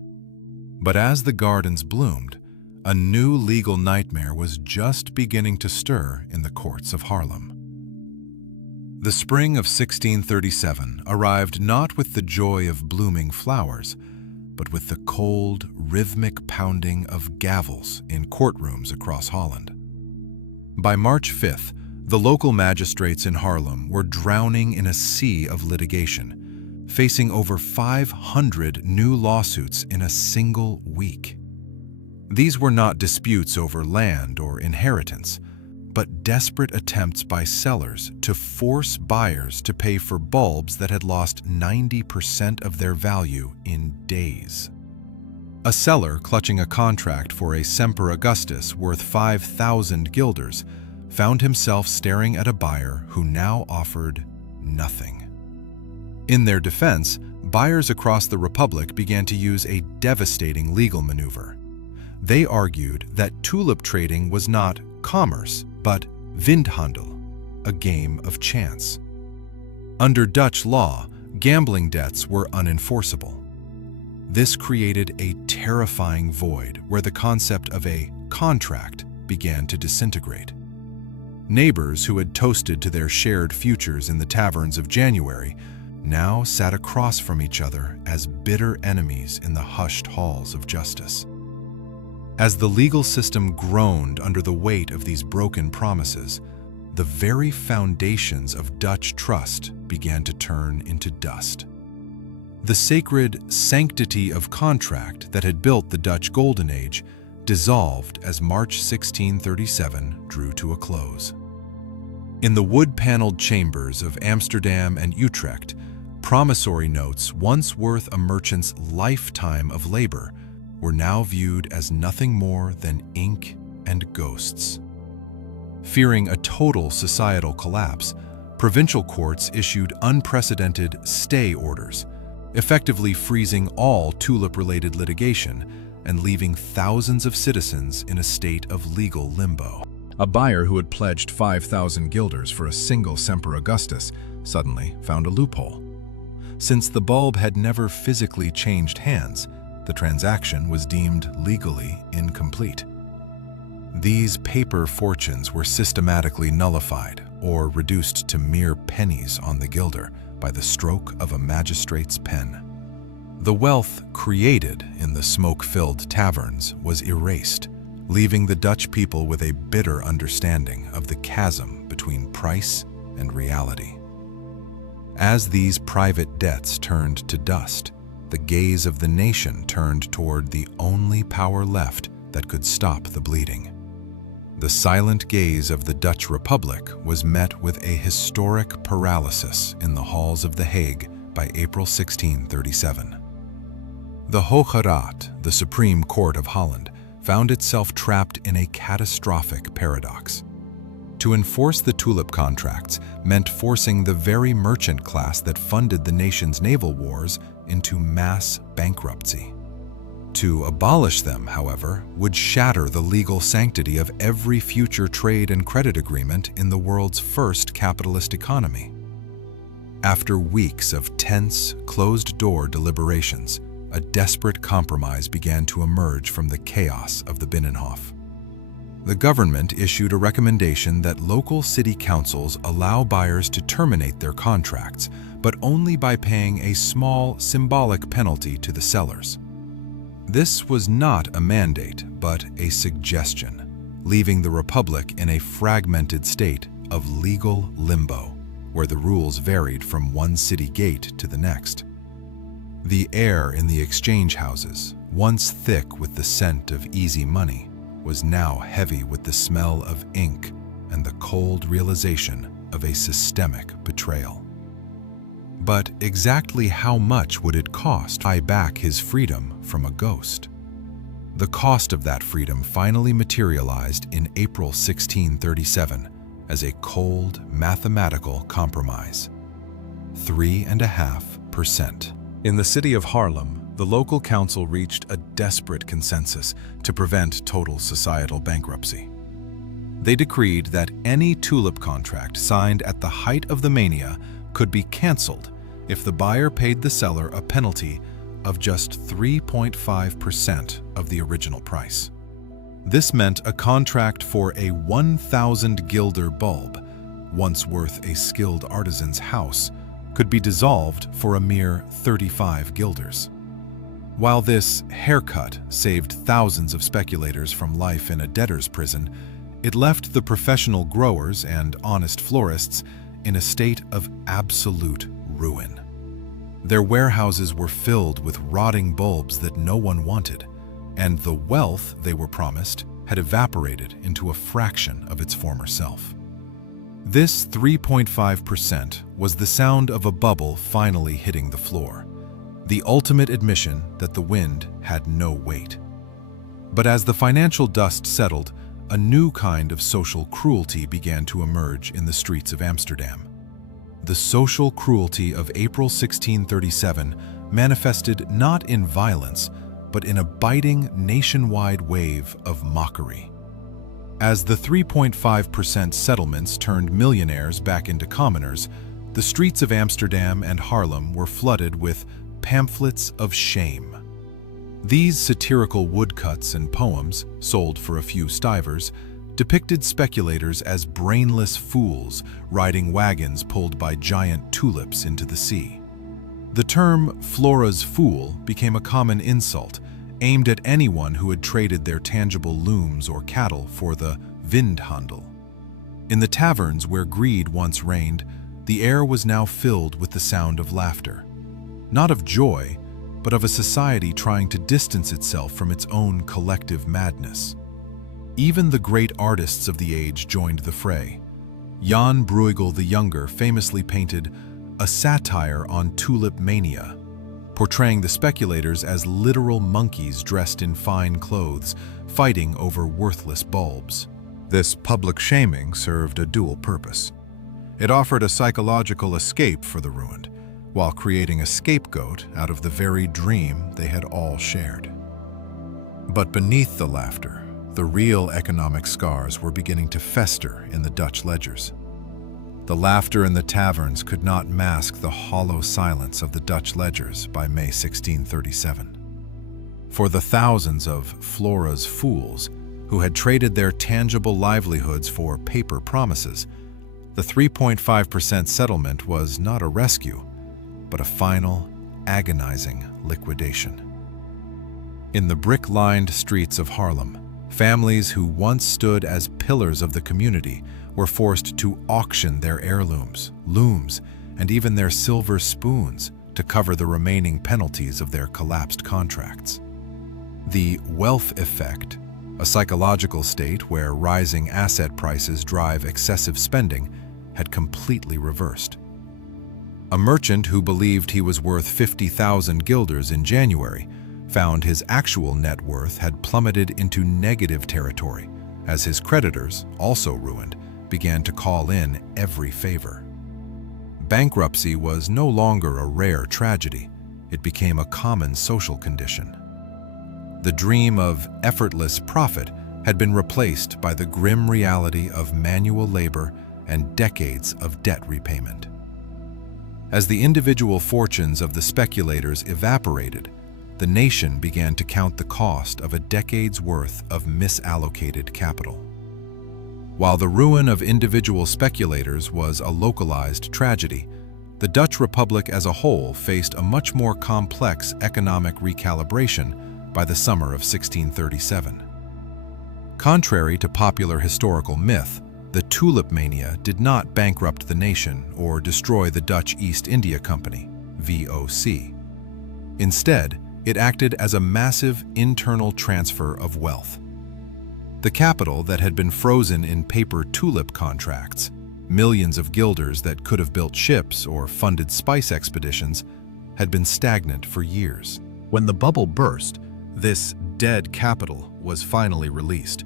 But as the gardens bloomed, a new legal nightmare was just beginning to stir in the courts of Haarlem. The spring of 1637 arrived not with the joy of blooming flowers, but with the cold, rhythmic pounding of gavels in courtrooms across Holland. By March 5th, the local magistrates in Haarlem were drowning in a sea of litigation, facing over 500 new lawsuits in a single week. These were not disputes over land or inheritance, but desperate attempts by sellers to force buyers to pay for bulbs that had lost 90% of their value in days. A seller clutching a contract for a Semper Augustus worth 5,000 guilders found himself staring at a buyer who now offered nothing. In their defense, buyers across the Republic began to use a devastating legal maneuver. They argued that tulip trading was not commerce, but Windhandel, a game of chance. Under Dutch law, gambling debts were unenforceable. This created a terrifying void where the concept of a contract began to disintegrate. Neighbors who had toasted to their shared futures in the taverns of January now sat across from each other as bitter enemies in the hushed halls of justice. As the legal system groaned under the weight of these broken promises, the very foundations of Dutch trust began to turn into dust. The sacred sanctity of contract that had built the Dutch Golden Age dissolved as March 1637 drew to a close. In the wood-paneled chambers of Amsterdam and Utrecht, Promissory notes, once worth a merchant's lifetime of labor, were now viewed as nothing more than ink and ghosts. Fearing a total societal collapse, provincial courts issued unprecedented stay orders, effectively freezing all tulip-related litigation and leaving thousands of citizens in a state of legal limbo. A buyer who had pledged 5,000 guilders for a single Semper Augustus suddenly found a loophole. Since the bulb had never physically changed hands, the transaction was deemed legally incomplete. These paper fortunes were systematically nullified or reduced to mere pennies on the guilder by the stroke of a magistrate's pen. The wealth created in the smoke-filled taverns was erased, leaving the Dutch people with a bitter understanding of the chasm between price and reality. As these private debts turned to dust, the gaze of the nation turned toward the only power left that could stop the bleeding. The silent gaze of the Dutch Republic was met with a historic paralysis in the halls of The Hague by April 1637. The Hoge Raad, the Supreme Court of Holland, found itself trapped in a catastrophic paradox. To enforce the tulip contracts meant forcing the very merchant class that funded the nation's naval wars into mass bankruptcy. To abolish them, however, would shatter the legal sanctity of every future trade and credit agreement in the world's first capitalist economy. After weeks of tense, closed-door deliberations, a desperate compromise began to emerge from the chaos of the Binnenhof. The government issued a recommendation that local city councils allow buyers to terminate their contracts, but only by paying a small, symbolic penalty to the sellers. This was not a mandate, but a suggestion, leaving the Republic in a fragmented state of legal limbo, where the rules varied from one city gate to the next. The air in the exchange houses, once thick with the scent of easy money, was now heavy with the smell of ink and the cold realization of a systemic betrayal. But exactly how much would it cost to buy back his freedom from a ghost? The cost of that freedom finally materialized in April 1637 as a cold, mathematical compromise: 3.5%. In the city of Haarlem, the local council reached a desperate consensus to prevent total societal bankruptcy. They decreed that any tulip contract signed at the height of the mania could be canceled if the buyer paid the seller a penalty of just 3.5% of the original price. This meant a contract for a 1,000 guilder bulb, once worth a skilled artisan's house, could be dissolved for a mere 35 guilders. While this haircut saved thousands of speculators from life in a debtor's prison, it left the professional growers and honest florists in a state of absolute ruin. Their warehouses were filled with rotting bulbs that no one wanted, and the wealth they were promised had evaporated into a fraction of its former self. This 3.5% was the sound of a bubble finally hitting the floor, the ultimate admission that the wind had no weight. But as the financial dust settled, a new kind of social cruelty began to emerge in the streets of Amsterdam. The social cruelty of April 1637 manifested not in violence, but in a biting nationwide wave of mockery. As the 3.5% settlements turned millionaires back into commoners, the streets of Amsterdam and Haarlem were flooded with pamphlets of shame. These satirical woodcuts and poems, sold for a few stivers, depicted speculators as brainless fools riding wagons pulled by giant tulips into the sea. The term "Flora's fool" became a common insult, aimed at anyone who had traded their tangible looms or cattle for the vindhandel. In the taverns where greed once reigned, the air was now filled with the sound of laughter. Not of joy, but of a society trying to distance itself from its own collective madness. Even the great artists of the age joined the fray. Jan Bruegel the Younger famously painted a satire on Tulip Mania, portraying the speculators as literal monkeys dressed in fine clothes, fighting over worthless bulbs. This public shaming served a dual purpose. It offered a psychological escape for the ruined, while creating a scapegoat out of the very dream they had all shared. But beneath the laughter, the real economic scars were beginning to fester in the Dutch ledgers. The laughter in the taverns could not mask the hollow silence of the Dutch ledgers by May 1637. For the thousands of Flora's fools who had traded their tangible livelihoods for paper promises, the 3.5% settlement was not a rescue, but a final, agonizing liquidation. In the brick-lined streets of Haarlem, families who once stood as pillars of the community were forced to auction their heirlooms, looms, and even their silver spoons to cover the remaining penalties of their collapsed contracts. The wealth effect, a psychological state where rising asset prices drive excessive spending, had completely reversed. A merchant who believed he was worth 50,000 guilders in January found his actual net worth had plummeted into negative territory, as his creditors, also ruined, began to call in every favor. Bankruptcy was no longer a rare tragedy. It became a common social condition. The dream of effortless profit had been replaced by the grim reality of manual labor and decades of debt repayment. As the individual fortunes of the speculators evaporated, the nation began to count the cost of a decade's worth of misallocated capital. While the ruin of individual speculators was a localized tragedy, the Dutch Republic as a whole faced a much more complex economic recalibration by the summer of 1637. Contrary to popular historical myth, the Tulip Mania did not bankrupt the nation or destroy the Dutch East India Company, VOC. Instead, it acted as a massive internal transfer of wealth. The capital that had been frozen in paper tulip contracts, millions of guilders that could have built ships or funded spice expeditions, had been stagnant for years. When the bubble burst, this dead capital was finally released,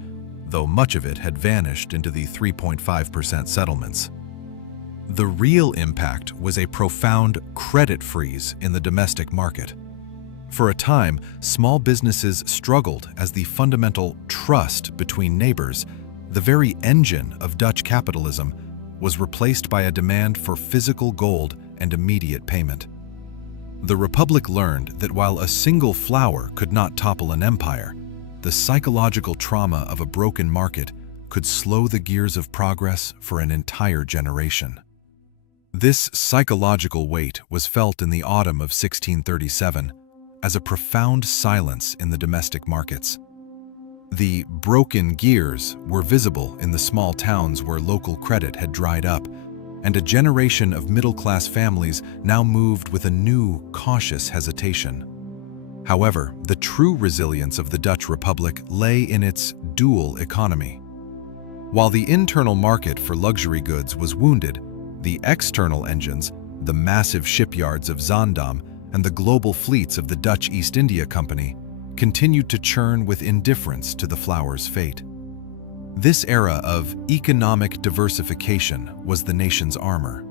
though much of it had vanished into the 3.5% settlements. The real impact was a profound credit freeze in the domestic market. For a time, small businesses struggled as the fundamental trust between neighbors, the very engine of Dutch capitalism, was replaced by a demand for physical gold and immediate payment. The Republic learned that while a single flower could not topple an empire, the psychological trauma of a broken market could slow the gears of progress for an entire generation. This psychological weight was felt in the autumn of 1637 as a profound silence in the domestic markets. The broken gears were visible in the small towns where local credit had dried up, and a generation of middle-class families now moved with a new, cautious hesitation. However, the true resilience of the Dutch Republic lay in its dual economy. While the internal market for luxury goods was wounded, the external engines, the massive shipyards of Zaandam and the global fleets of the Dutch East India Company, continued to churn with indifference to the flower's fate. This era of economic diversification was the nation's armor.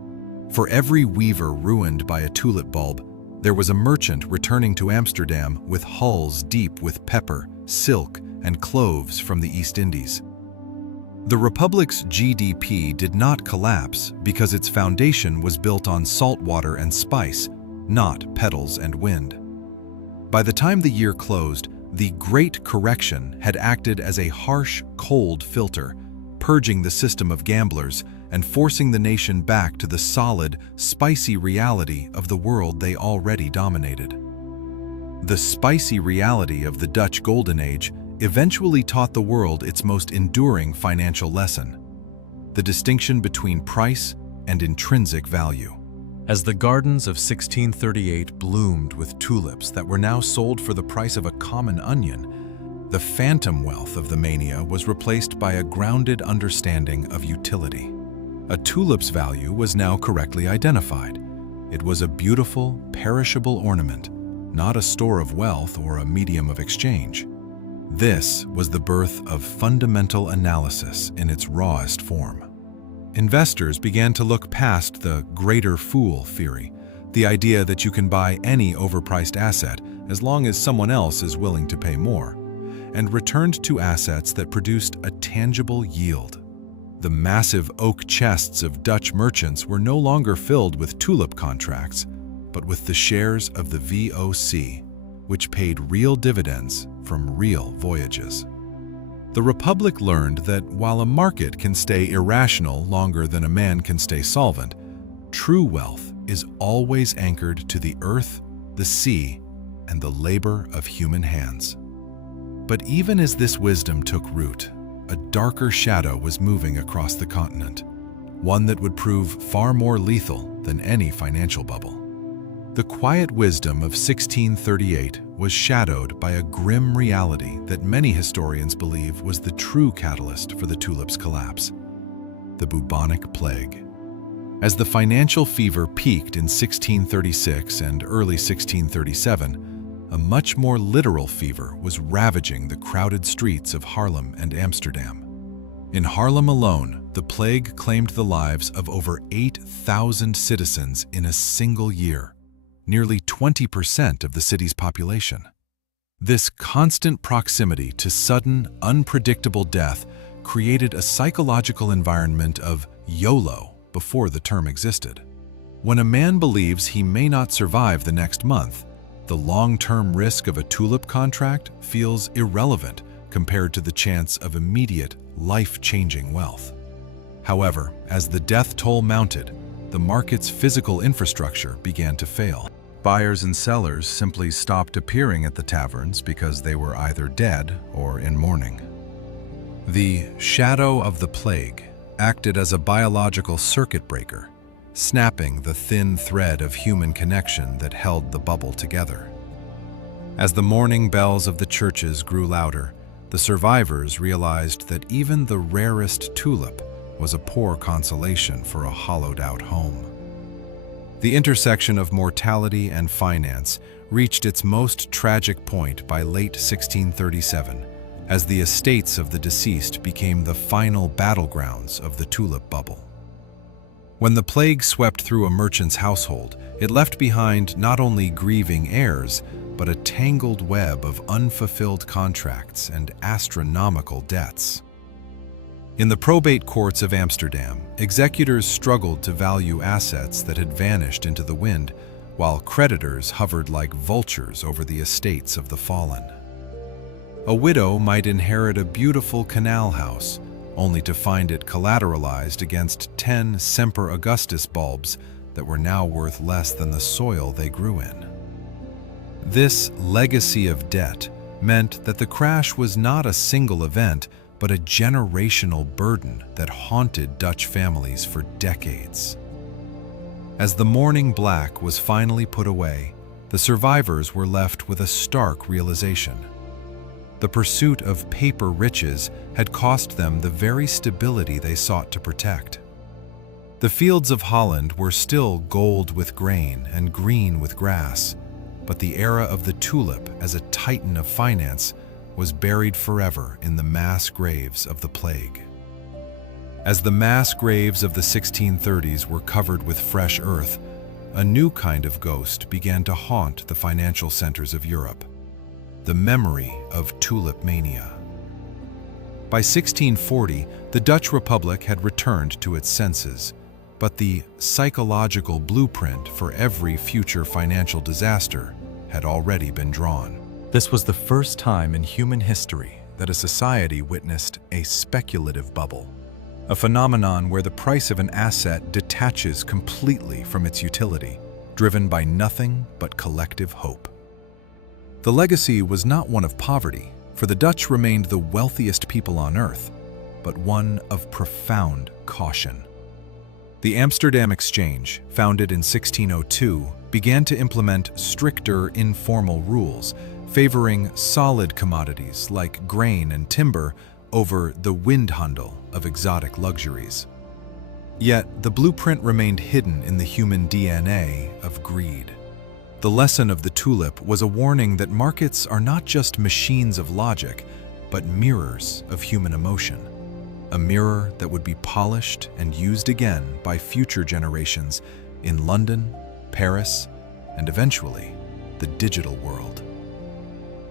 For every weaver ruined by a tulip bulb, there was a merchant returning to Amsterdam with hulls deep with pepper, silk, and cloves from the East Indies. The Republic's GDP did not collapse because its foundation was built on salt water and spice, not petals and wind. By the time the year closed, the Great Correction had acted as a harsh, cold filter, purging the system of gamblers and forcing the nation back to the solid, spicy reality of the world they already dominated. The spicy reality of the Dutch Golden Age eventually taught the world its most enduring financial lesson: the distinction between price and intrinsic value. As the gardens of 1638 bloomed with tulips that were now sold for the price of a common onion, the phantom wealth of the mania was replaced by a grounded understanding of utility. A tulip's value was now correctly identified. It was a beautiful, perishable ornament, not a store of wealth or a medium of exchange. This was the birth of fundamental analysis in its rawest form. Investors began to look past the greater fool theory, the idea that you can buy any overpriced asset as long as someone else is willing to pay more, and returned to assets that produced a tangible yield. The massive oak chests of Dutch merchants were no longer filled with tulip contracts, but with the shares of the VOC, which paid real dividends from real voyages. The Republic learned that while a market can stay irrational longer than a man can stay solvent, true wealth is always anchored to the earth, the sea, and the labor of human hands. But even as this wisdom took root, a darker shadow was moving across the continent, one that would prove far more lethal than any financial bubble. The quiet wisdom of 1638 was shadowed by a grim reality that many historians believe was the true catalyst for the tulip's collapse: the bubonic plague. As the financial fever peaked in 1636 and early 1637, a much more literal fever was ravaging the crowded streets of Haarlem and Amsterdam. In Haarlem alone, the plague claimed the lives of over 8,000 citizens in a single year, nearly 20% of the city's population. This constant proximity to sudden, unpredictable death created a psychological environment of YOLO before the term existed. When a man believes he may not survive the next month, the long-term risk of a tulip contract feels irrelevant compared to the chance of immediate, life-changing wealth. However, as the death toll mounted, the market's physical infrastructure began to fail. Buyers and sellers simply stopped appearing at the taverns because they were either dead or in mourning. The shadow of the plague acted as a biological circuit breaker, snapping the thin thread of human connection that held the bubble together. As the morning bells of the churches grew louder, the survivors realized that even the rarest tulip was a poor consolation for a hollowed-out home. The intersection of mortality and finance reached its most tragic point by late 1637, as the estates of the deceased became the final battlegrounds of the tulip bubble. When the plague swept through a merchant's household, it left behind not only grieving heirs, but a tangled web of unfulfilled contracts and astronomical debts. In the probate courts of Amsterdam, executors struggled to value assets that had vanished into the wind, while creditors hovered like vultures over the estates of the fallen. A widow might inherit a beautiful canal house, only to find it collateralized against 10 Semper Augustus bulbs that were now worth less than the soil they grew in. This legacy of debt meant that the crash was not a single event, but a generational burden that haunted Dutch families for decades. As the mourning black was finally put away, the survivors were left with a stark realization. The pursuit of paper riches had cost them the very stability they sought to protect. The fields of Holland were still gold with grain and green with grass, but the era of the tulip as a titan of finance was buried forever in the mass graves of the plague. As the mass graves of the 1630s were covered with fresh earth, a new kind of ghost began to haunt the financial centers of Europe: the memory of Tulip Mania. By 1640, the Dutch Republic had returned to its senses, but the psychological blueprint for every future financial disaster had already been drawn. This was the first time in human history that a society witnessed a speculative bubble, a phenomenon where the price of an asset detaches completely from its utility, driven by nothing but collective hope. The legacy was not one of poverty, for the Dutch remained the wealthiest people on earth, but one of profound caution. The Amsterdam Exchange, founded in 1602, began to implement stricter informal rules, favoring solid commodities like grain and timber over the windhandel of exotic luxuries. Yet, the blueprint remained hidden in the human DNA of greed. The lesson of the tulip was a warning that markets are not just machines of logic, but mirrors of human emotion. A mirror that would be polished and used again by future generations in London, Paris, and eventually, the digital world.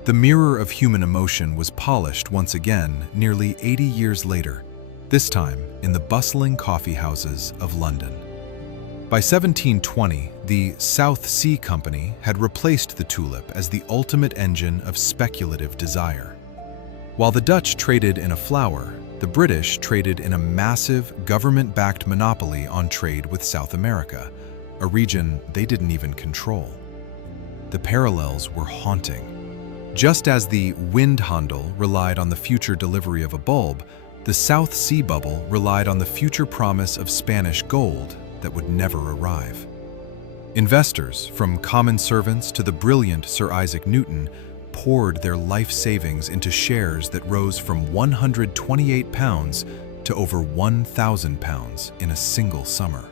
The mirror of human emotion was polished once again nearly 80 years later, this time in the bustling coffee houses of London. By 1720, the South Sea Company had replaced the tulip as the ultimate engine of speculative desire. While the Dutch traded in a flower, the British traded in a massive government-backed monopoly on trade with South America, a region they didn't even control. The parallels were haunting. Just as the windhandel relied on the future delivery of a bulb, the South Sea Bubble relied on the future promise of Spanish gold that would never arrive. Investors, from common servants to the brilliant Sir Isaac Newton, poured their life savings into shares that rose from £128 to over £1,000 in a single summer.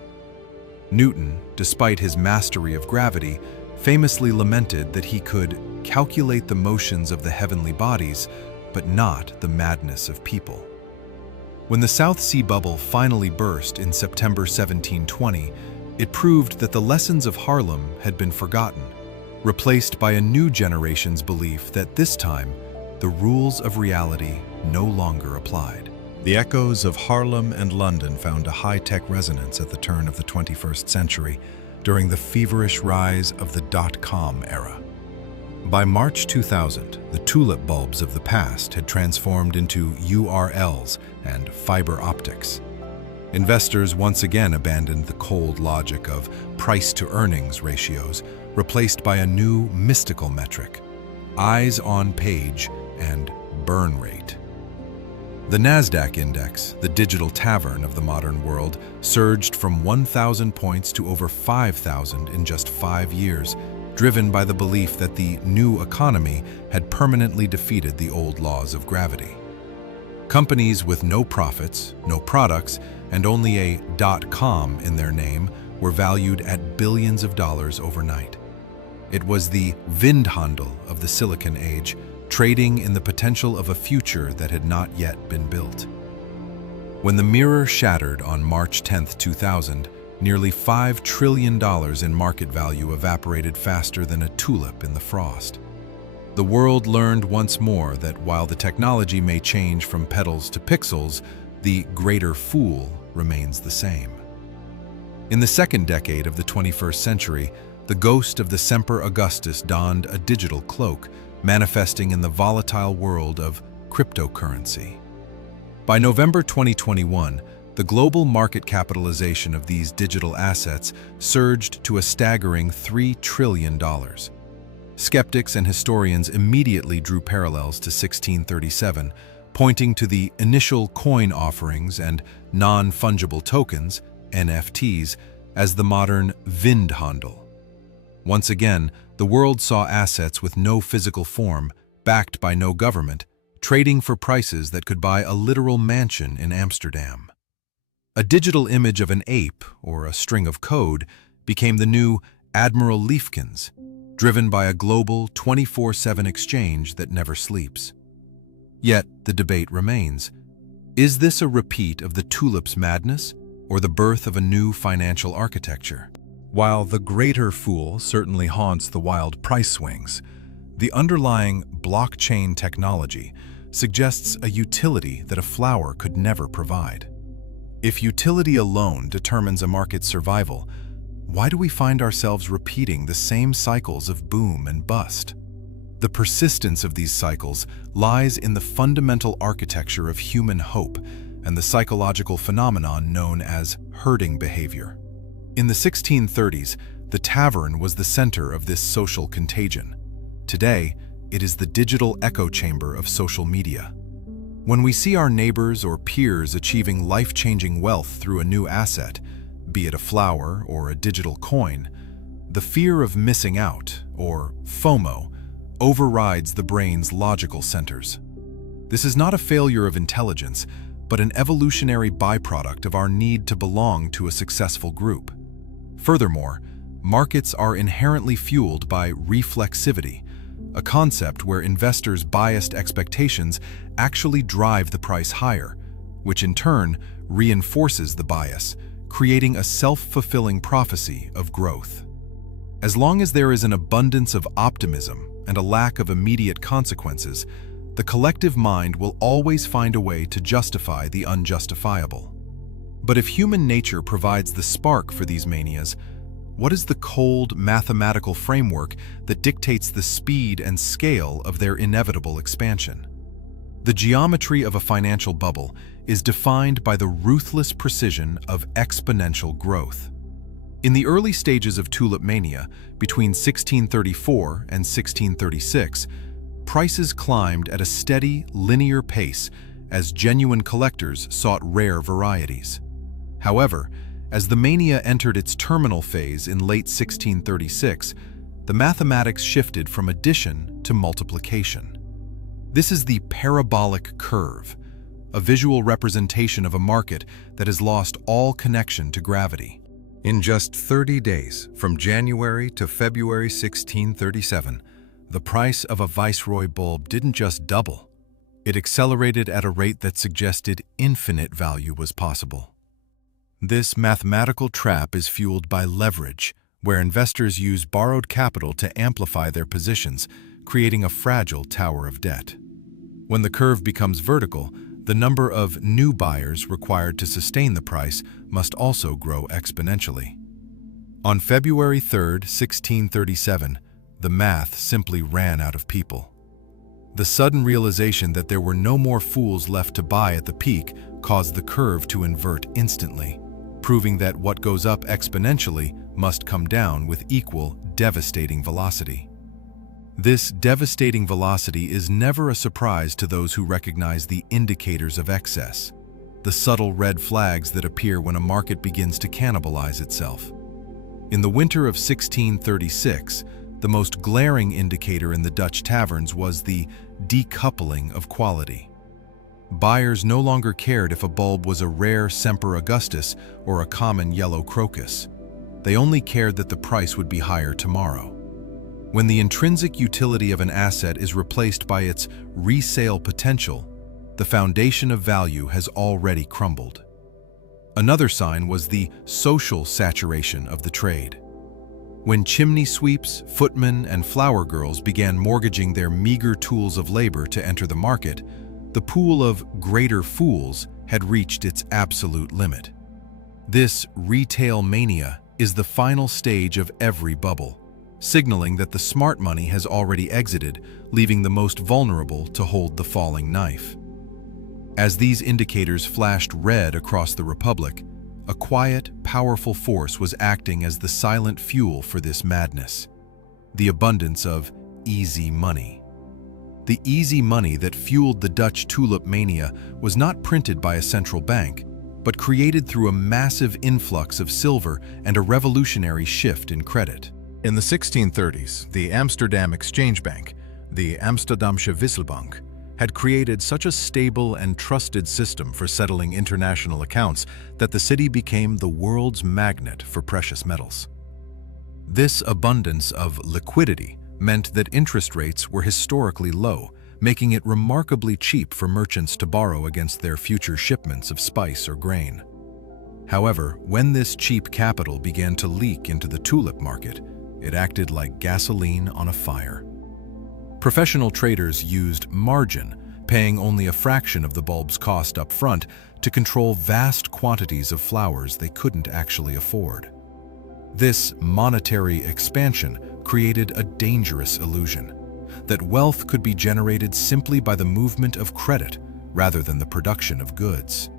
Newton, despite his mastery of gravity, famously lamented that he could calculate the motions of the heavenly bodies, but not the madness of people. When the South Sea Bubble finally burst in September 1720, it proved that the lessons of Harlem had been forgotten, replaced by a new generation's belief that this time, the rules of reality no longer applied. The echoes of Harlem and London found a high-tech resonance at the turn of the 21st century during the feverish rise of the dot-com era. By March 2000, the tulip bulbs of the past had transformed into URLs and fiber optics. Investors once again abandoned the cold logic of price-to-earnings ratios, replaced by a new mystical metric: eyes on page and burn rate. The Nasdaq index, the digital tavern of the modern world, surged from 1,000 points to over 5,000 in just 5 years, driven by the belief that the new economy had permanently defeated the old laws of gravity. Companies with no profits, no products, and only a .com in their name were valued at billions of dollars overnight. It was the windhandel of the Silicon Age, trading in the potential of a future that had not yet been built. When the mirror shattered on March 10, 2000, nearly $5 trillion in market value evaporated faster than a tulip in the frost. The world learned once more that while the technology may change from petals to pixels, the greater fool remains the same. In the second decade of the 21st century, the ghost of the Semper Augustus donned a digital cloak, manifesting in the volatile world of cryptocurrency. By November 2021, the global market capitalization of these digital assets surged to a staggering $3 trillion. Skeptics and historians immediately drew parallels to 1637, pointing to the initial coin offerings and non-fungible tokens, NFTs, as the modern windhandel. Once again, the world saw assets with no physical form, backed by no government, trading for prices that could buy a literal mansion in Amsterdam. A digital image of an ape or a string of code became the new Admiral Liefkens, driven by a global 24/7 exchange that never sleeps. Yet the debate remains. Is this a repeat of the tulip's madness or the birth of a new financial architecture? While the greater fool certainly haunts the wild price swings, the underlying blockchain technology suggests a utility that a flower could never provide. If utility alone determines a market's survival, why do we find ourselves repeating the same cycles of boom and bust? The persistence of these cycles lies in the fundamental architecture of human hope and the psychological phenomenon known as herding behavior. In the 1630s, the tavern was the center of this social contagion. Today, it is the digital echo chamber of social media. When we see our neighbors or peers achieving life-changing wealth through a new asset, be it a flower or a digital coin, the fear of missing out, or FOMO, overrides the brain's logical centers. This is not a failure of intelligence, but an evolutionary byproduct of our need to belong to a successful group. Furthermore, markets are inherently fueled by reflexivity, a concept where investors' biased expectations actually drive the price higher, which in turn reinforces the bias, creating a self-fulfilling prophecy of growth. As long as there is an abundance of optimism and a lack of immediate consequences, the collective mind will always find a way to justify the unjustifiable. But if human nature provides the spark for these manias, what is the cold, mathematical framework that dictates the speed and scale of their inevitable expansion? The geometry of a financial bubble is defined by the ruthless precision of exponential growth. In the early stages of Tulip Mania, between 1634 and 1636, prices climbed at a steady, linear pace as genuine collectors sought rare varieties. However, as the mania entered its terminal phase in late 1636, the mathematics shifted from addition to multiplication. This is the parabolic curve, a visual representation of a market that has lost all connection to gravity. In just 30 days, from January to February 1637, the price of a Viceroy bulb didn't just double. It accelerated at a rate that suggested infinite value was possible. This mathematical trap is fueled by leverage, where investors use borrowed capital to amplify their positions, creating a fragile tower of debt. When the curve becomes vertical, the number of new buyers required to sustain the price must also grow exponentially. On February 3, 1637, the math simply ran out of people. The sudden realization that there were no more fools left to buy at the peak caused the curve to invert instantly, proving that what goes up exponentially must come down with equal, devastating velocity. This devastating velocity is never a surprise to those who recognize the indicators of excess, the subtle red flags that appear when a market begins to cannibalize itself. In the winter of 1636, the most glaring indicator in the Dutch taverns was the decoupling of quality. Buyers no longer cared if a bulb was a rare Semper Augustus or a common yellow crocus. They only cared that the price would be higher tomorrow. When the intrinsic utility of an asset is replaced by its resale potential, the foundation of value has already crumbled. Another sign was the social saturation of the trade. When chimney sweeps, footmen, and flower girls began mortgaging their meager tools of labor to enter the market, the pool of greater fools had reached its absolute limit. This retail mania is the final stage of every bubble, signaling that the smart money has already exited, leaving the most vulnerable to hold the falling knife. As these indicators flashed red across the Republic, a quiet, powerful force was acting as the silent fuel for this madness: the abundance of easy money. The easy money that fueled the Dutch tulip mania was not printed by a central bank, but created through a massive influx of silver and a revolutionary shift in credit. In the 1630s, the Amsterdam Exchange Bank, the Amsterdamse Wisselbank, had created such a stable and trusted system for settling international accounts that the city became the world's magnet for precious metals. This abundance of liquidity meant that interest rates were historically low, making it remarkably cheap for merchants to borrow against their future shipments of spice or grain. However, when this cheap capital began to leak into the tulip market, it acted like gasoline on a fire. Professional traders used margin, paying only a fraction of the bulb's cost up front, to control vast quantities of flowers they couldn't actually afford. This monetary expansion created a dangerous illusion that wealth could be generated simply by the movement of credit rather than the production of goods.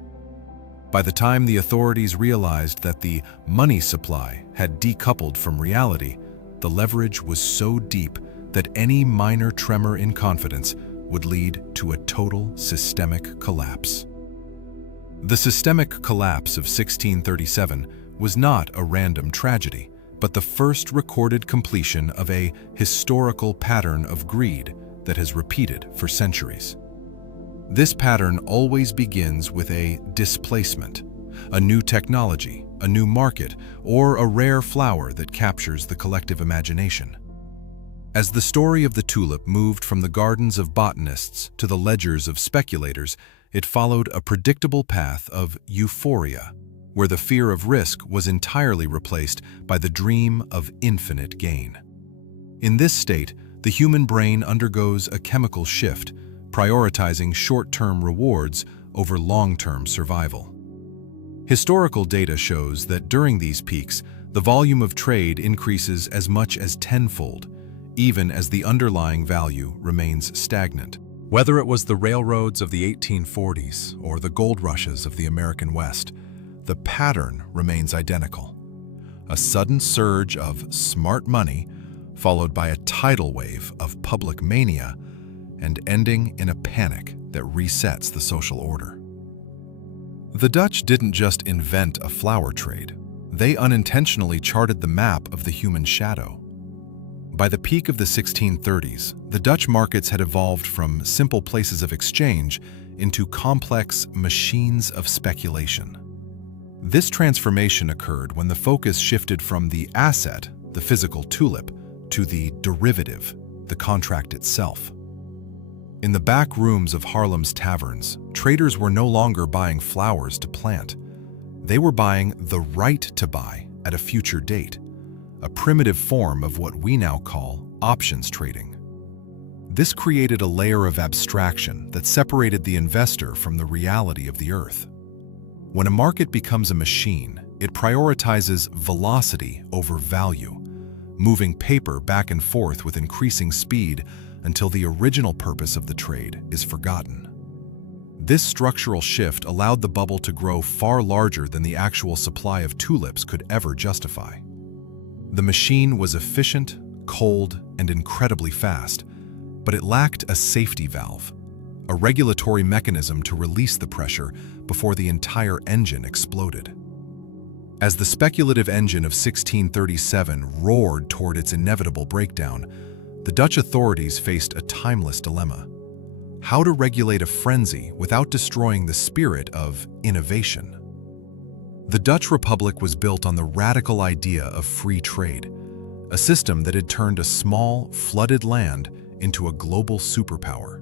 By the time the authorities realized that the money supply had decoupled from reality, the leverage was so deep that any minor tremor in confidence would lead to a total systemic collapse. The systemic collapse of 1637 was not a random tragedy, but the first recorded completion of a historical pattern of greed that has repeated for centuries. This pattern always begins with a displacement, a new technology, a new market, or a rare flower that captures the collective imagination. As the story of the tulip moved from the gardens of botanists to the ledgers of speculators, it followed a predictable path of euphoria, where the fear of risk was entirely replaced by the dream of infinite gain. In this state, the human brain undergoes a chemical shift, prioritizing short-term rewards over long-term survival. Historical data shows that during these peaks, the volume of trade increases as much as tenfold, even as the underlying value remains stagnant. Whether it was the railroads of the 1840s or the gold rushes of the American West, the pattern remains identical. A sudden surge of smart money, followed by a tidal wave of public mania, and ending in a panic that resets the social order. The Dutch didn't just invent a flower trade. They unintentionally charted the map of the human shadow. By the peak of the 1630s, the Dutch markets had evolved from simple places of exchange into complex machines of speculation. This transformation occurred when the focus shifted from the asset, the physical tulip, to the derivative, the contract itself. In the back rooms of Haarlem's taverns, traders were no longer buying flowers to plant. They were buying the right to buy at a future date, a primitive form of what we now call options trading. This created a layer of abstraction that separated the investor from the reality of the earth. When a market becomes a machine, it prioritizes velocity over value, moving paper back and forth with increasing speed until the original purpose of the trade is forgotten. This structural shift allowed the bubble to grow far larger than the actual supply of tulips could ever justify. The machine was efficient, cold, and incredibly fast, but it lacked a safety valve, a regulatory mechanism to release the pressure before the entire engine exploded. As the speculative engine of 1637 roared toward its inevitable breakdown, the Dutch authorities faced a timeless dilemma: how to regulate a frenzy without destroying the spirit of innovation. The Dutch Republic was built on the radical idea of free trade, a system that had turned a small, flooded land into a global superpower.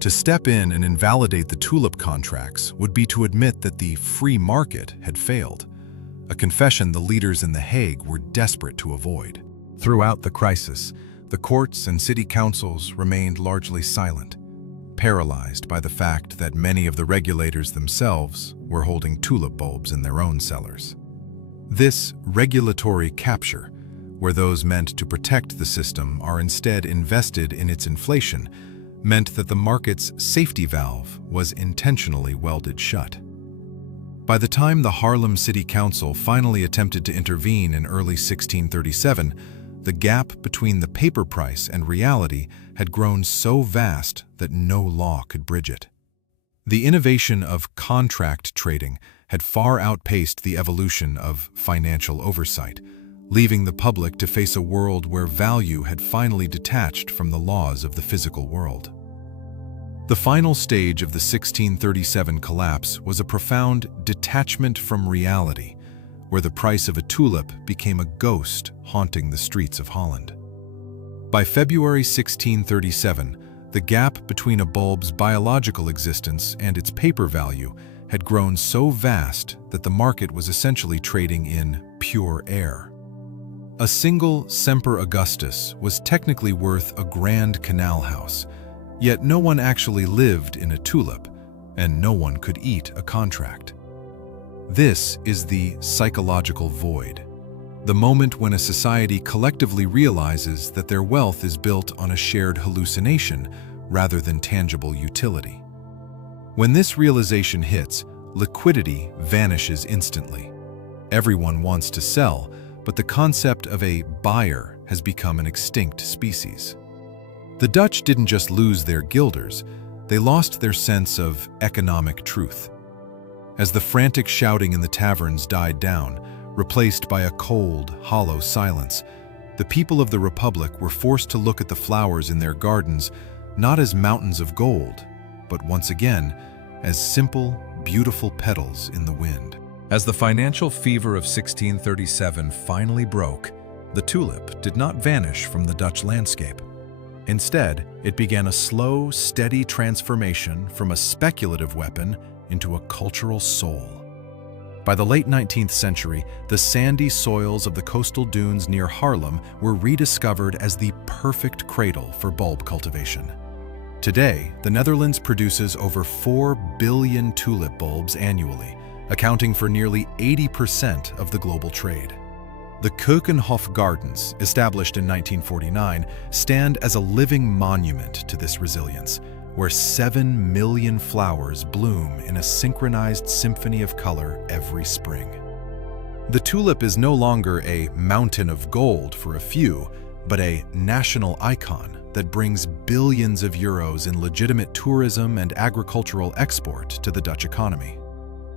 To step in and invalidate the tulip contracts would be to admit that the free market had failed, a confession the leaders in The Hague were desperate to avoid. Throughout the crisis, the courts and city councils remained largely silent, paralyzed by the fact that many of the regulators themselves were holding tulip bulbs in their own cellars. This regulatory capture, where those meant to protect the system are instead invested in its inflation, meant that the market's safety valve was intentionally welded shut. By the time the Haarlem City Council finally attempted to intervene in early 1637, the gap between the paper price and reality had grown so vast that no law could bridge it. The innovation of contract trading had far outpaced the evolution of financial oversight, leaving the public to face a world where value had finally detached from the laws of the physical world. The final stage of the 1637 collapse was a profound detachment from reality, where the price of a tulip became a ghost haunting the streets of Holland. By February 1637, the gap between a bulb's biological existence and its paper value had grown so vast that the market was essentially trading in pure air. A single Semper Augustus was technically worth a grand canal house, yet no one actually lived in a tulip, and no one could eat a contract. This is the psychological void, the moment when a society collectively realizes that their wealth is built on a shared hallucination rather than tangible utility. When this realization hits, liquidity vanishes instantly. Everyone wants to sell, but the concept of a buyer has become an extinct species. The Dutch didn't just lose their guilders, they lost their sense of economic truth. As the frantic shouting in the taverns died down, replaced by a cold, hollow silence, the people of the Republic were forced to look at the flowers in their gardens not as mountains of gold, but once again, as simple, beautiful petals in the wind. As the financial fever of 1637 finally broke, the tulip did not vanish from the Dutch landscape. Instead, it began a slow, steady transformation from a speculative weapon into a cultural soul. By the late 19th century, the sandy soils of the coastal dunes near Haarlem were rediscovered as the perfect cradle for bulb cultivation. Today, the Netherlands produces over 4 billion tulip bulbs annually, accounting for nearly 80% of the global trade. The Keukenhof Gardens, established in 1949, stand as a living monument to this resilience, where 7 million flowers bloom in a synchronized symphony of color every spring. The tulip is no longer a mountain of gold for a few, but a national icon that brings billions of euros in legitimate tourism and agricultural export to the Dutch economy.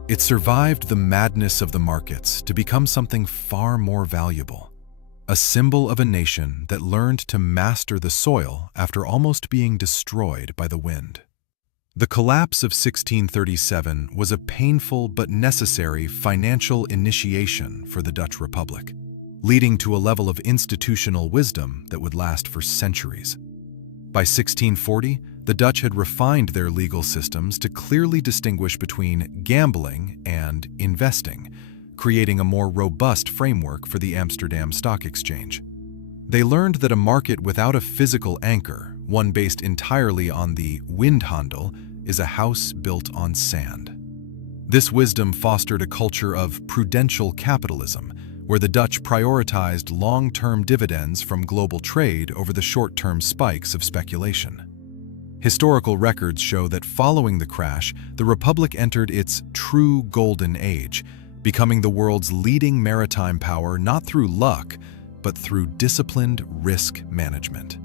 It survived the madness of the markets to become something far more valuable, a symbol of a nation that learned to master the soil after almost being destroyed by the wind. The collapse of 1637 was a painful but necessary financial initiation for the Dutch Republic, leading to a level of institutional wisdom that would last for centuries. By 1640, the Dutch had refined their legal systems to clearly distinguish between gambling and investing, creating a more robust framework for the Amsterdam Stock Exchange. They learned that a market without a physical anchor, one based entirely on the windhandel, is a house built on sand. This wisdom fostered a culture of prudential capitalism, where the Dutch prioritized long-term dividends from global trade over the short-term spikes of speculation. Historical records show that following the crash, the Republic entered its true golden age, becoming the world's leading maritime power not through luck, but through disciplined risk management.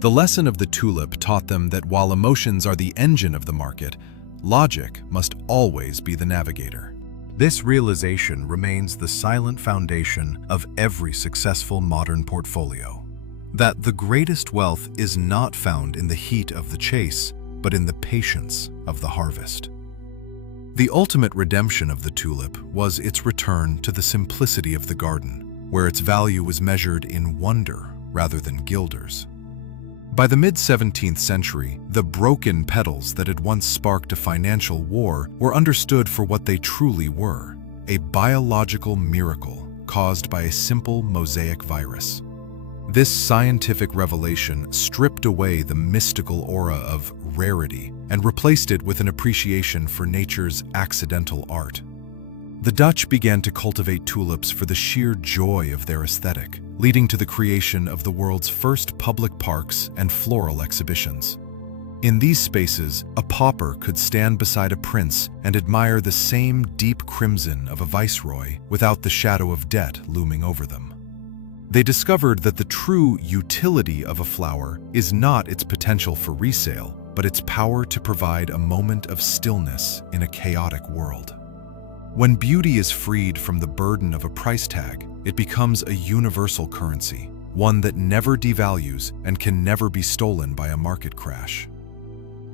The lesson of the tulip taught them that while emotions are the engine of the market, logic must always be the navigator. This realization remains the silent foundation of every successful modern portfolio. That the greatest wealth is not found in the heat of the chase, but in the patience of the harvest. The ultimate redemption of the tulip was its return to the simplicity of the garden, where its value was measured in wonder rather than guilders. By the mid-17th century, the broken petals that had once sparked a financial war were understood for what they truly were, a biological miracle caused by a simple mosaic virus. This scientific revelation stripped away the mystical aura of rarity and replaced it with an appreciation for nature's accidental art. The Dutch began to cultivate tulips for the sheer joy of their aesthetic, leading to the creation of the world's first public parks and floral exhibitions. In these spaces, a pauper could stand beside a prince and admire the same deep crimson of a viceroy without the shadow of debt looming over them. They discovered that the true utility of a flower is not its potential for resale, but its power to provide a moment of stillness in a chaotic world. When beauty is freed from the burden of a price tag, it becomes a universal currency, one that never devalues and can never be stolen by a market crash.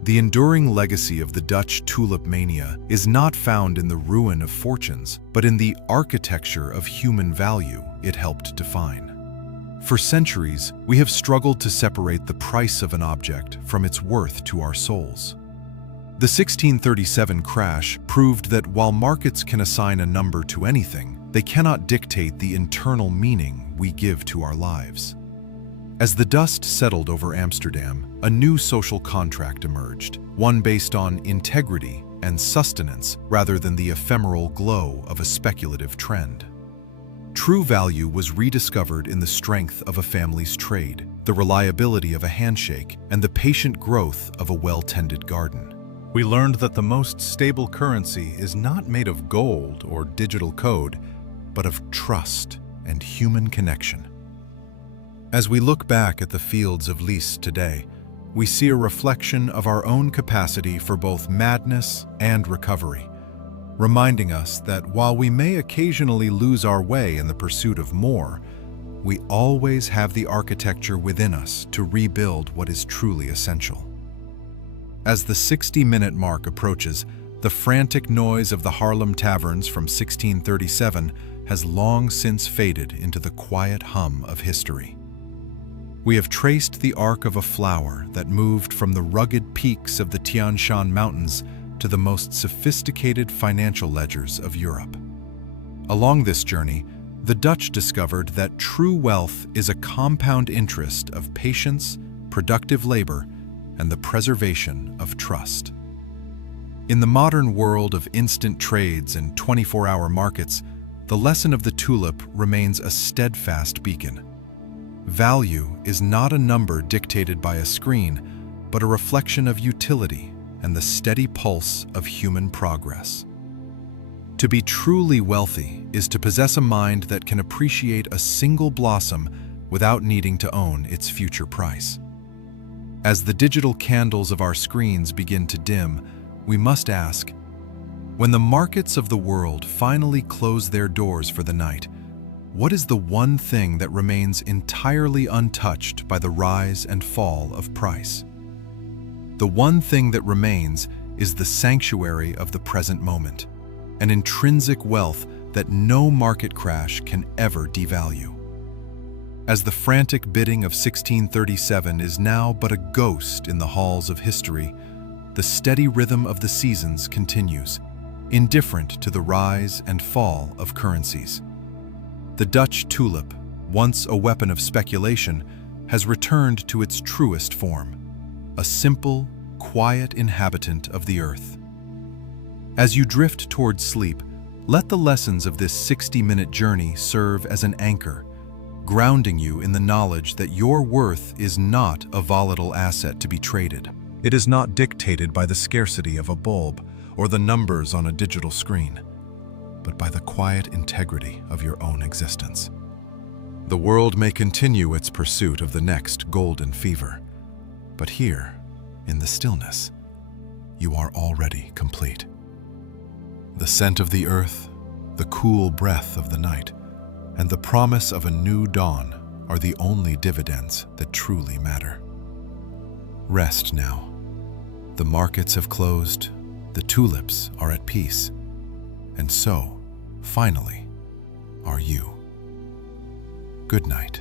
The enduring legacy of the Dutch Tulip Mania is not found in the ruin of fortunes, but in the architecture of human value it helped define. For centuries, we have struggled to separate the price of an object from its worth to our souls. The 1637 crash proved that while markets can assign a number to anything, they cannot dictate the internal meaning we give to our lives. As the dust settled over Amsterdam, a new social contract emerged, one based on integrity and sustenance rather than the ephemeral glow of a speculative trend. True value was rediscovered in the strength of a family's trade, the reliability of a handshake, and the patient growth of a well-tended garden. We learned that the most stable currency is not made of gold or digital code, but of trust and human connection. As we look back at the fields of Lys today, we see a reflection of our own capacity for both madness and recovery, reminding us that while we may occasionally lose our way in the pursuit of more, we always have the architecture within us to rebuild what is truly essential. As the 60-minute mark approaches, the frantic noise of the Haarlem taverns from 1637 has long since faded into the quiet hum of history. We have traced the arc of a flower that moved from the rugged peaks of the Tian Shan Mountains to the most sophisticated financial ledgers of Europe. Along this journey, the Dutch discovered that true wealth is a compound interest of patience, productive labor, and the preservation of trust. In the modern world of instant trades and 24-hour markets, the lesson of the tulip remains a steadfast beacon. Value is not a number dictated by a screen, but a reflection of utility and the steady pulse of human progress. To be truly wealthy is to possess a mind that can appreciate a single blossom without needing to own its future price. As the digital candles of our screens begin to dim, we must ask, when the markets of the world finally close their doors for the night, what is the one thing that remains entirely untouched by the rise and fall of price? The one thing that remains is the sanctuary of the present moment, an intrinsic wealth that no market crash can ever devalue. As the frantic bidding of 1637 is now but a ghost in the halls of history, the steady rhythm of the seasons continues, indifferent to the rise and fall of currencies. The Dutch tulip, once a weapon of speculation, has returned to its truest form, a simple, quiet inhabitant of the earth. As you drift towards sleep, let the lessons of this 60-minute journey serve as an anchor, grounding you in the knowledge that your worth is not a volatile asset to be traded. It is not dictated by the scarcity of a bulb or the numbers on a digital screen, but by the quiet integrity of your own existence. The world may continue its pursuit of the next golden fever, but here, in the stillness, you are already complete. The scent of the earth, the cool breath of the night, and the promise of a new dawn are the only dividends that truly matter. Rest now. The markets have closed, the tulips are at peace, and so, finally, are you. Good night.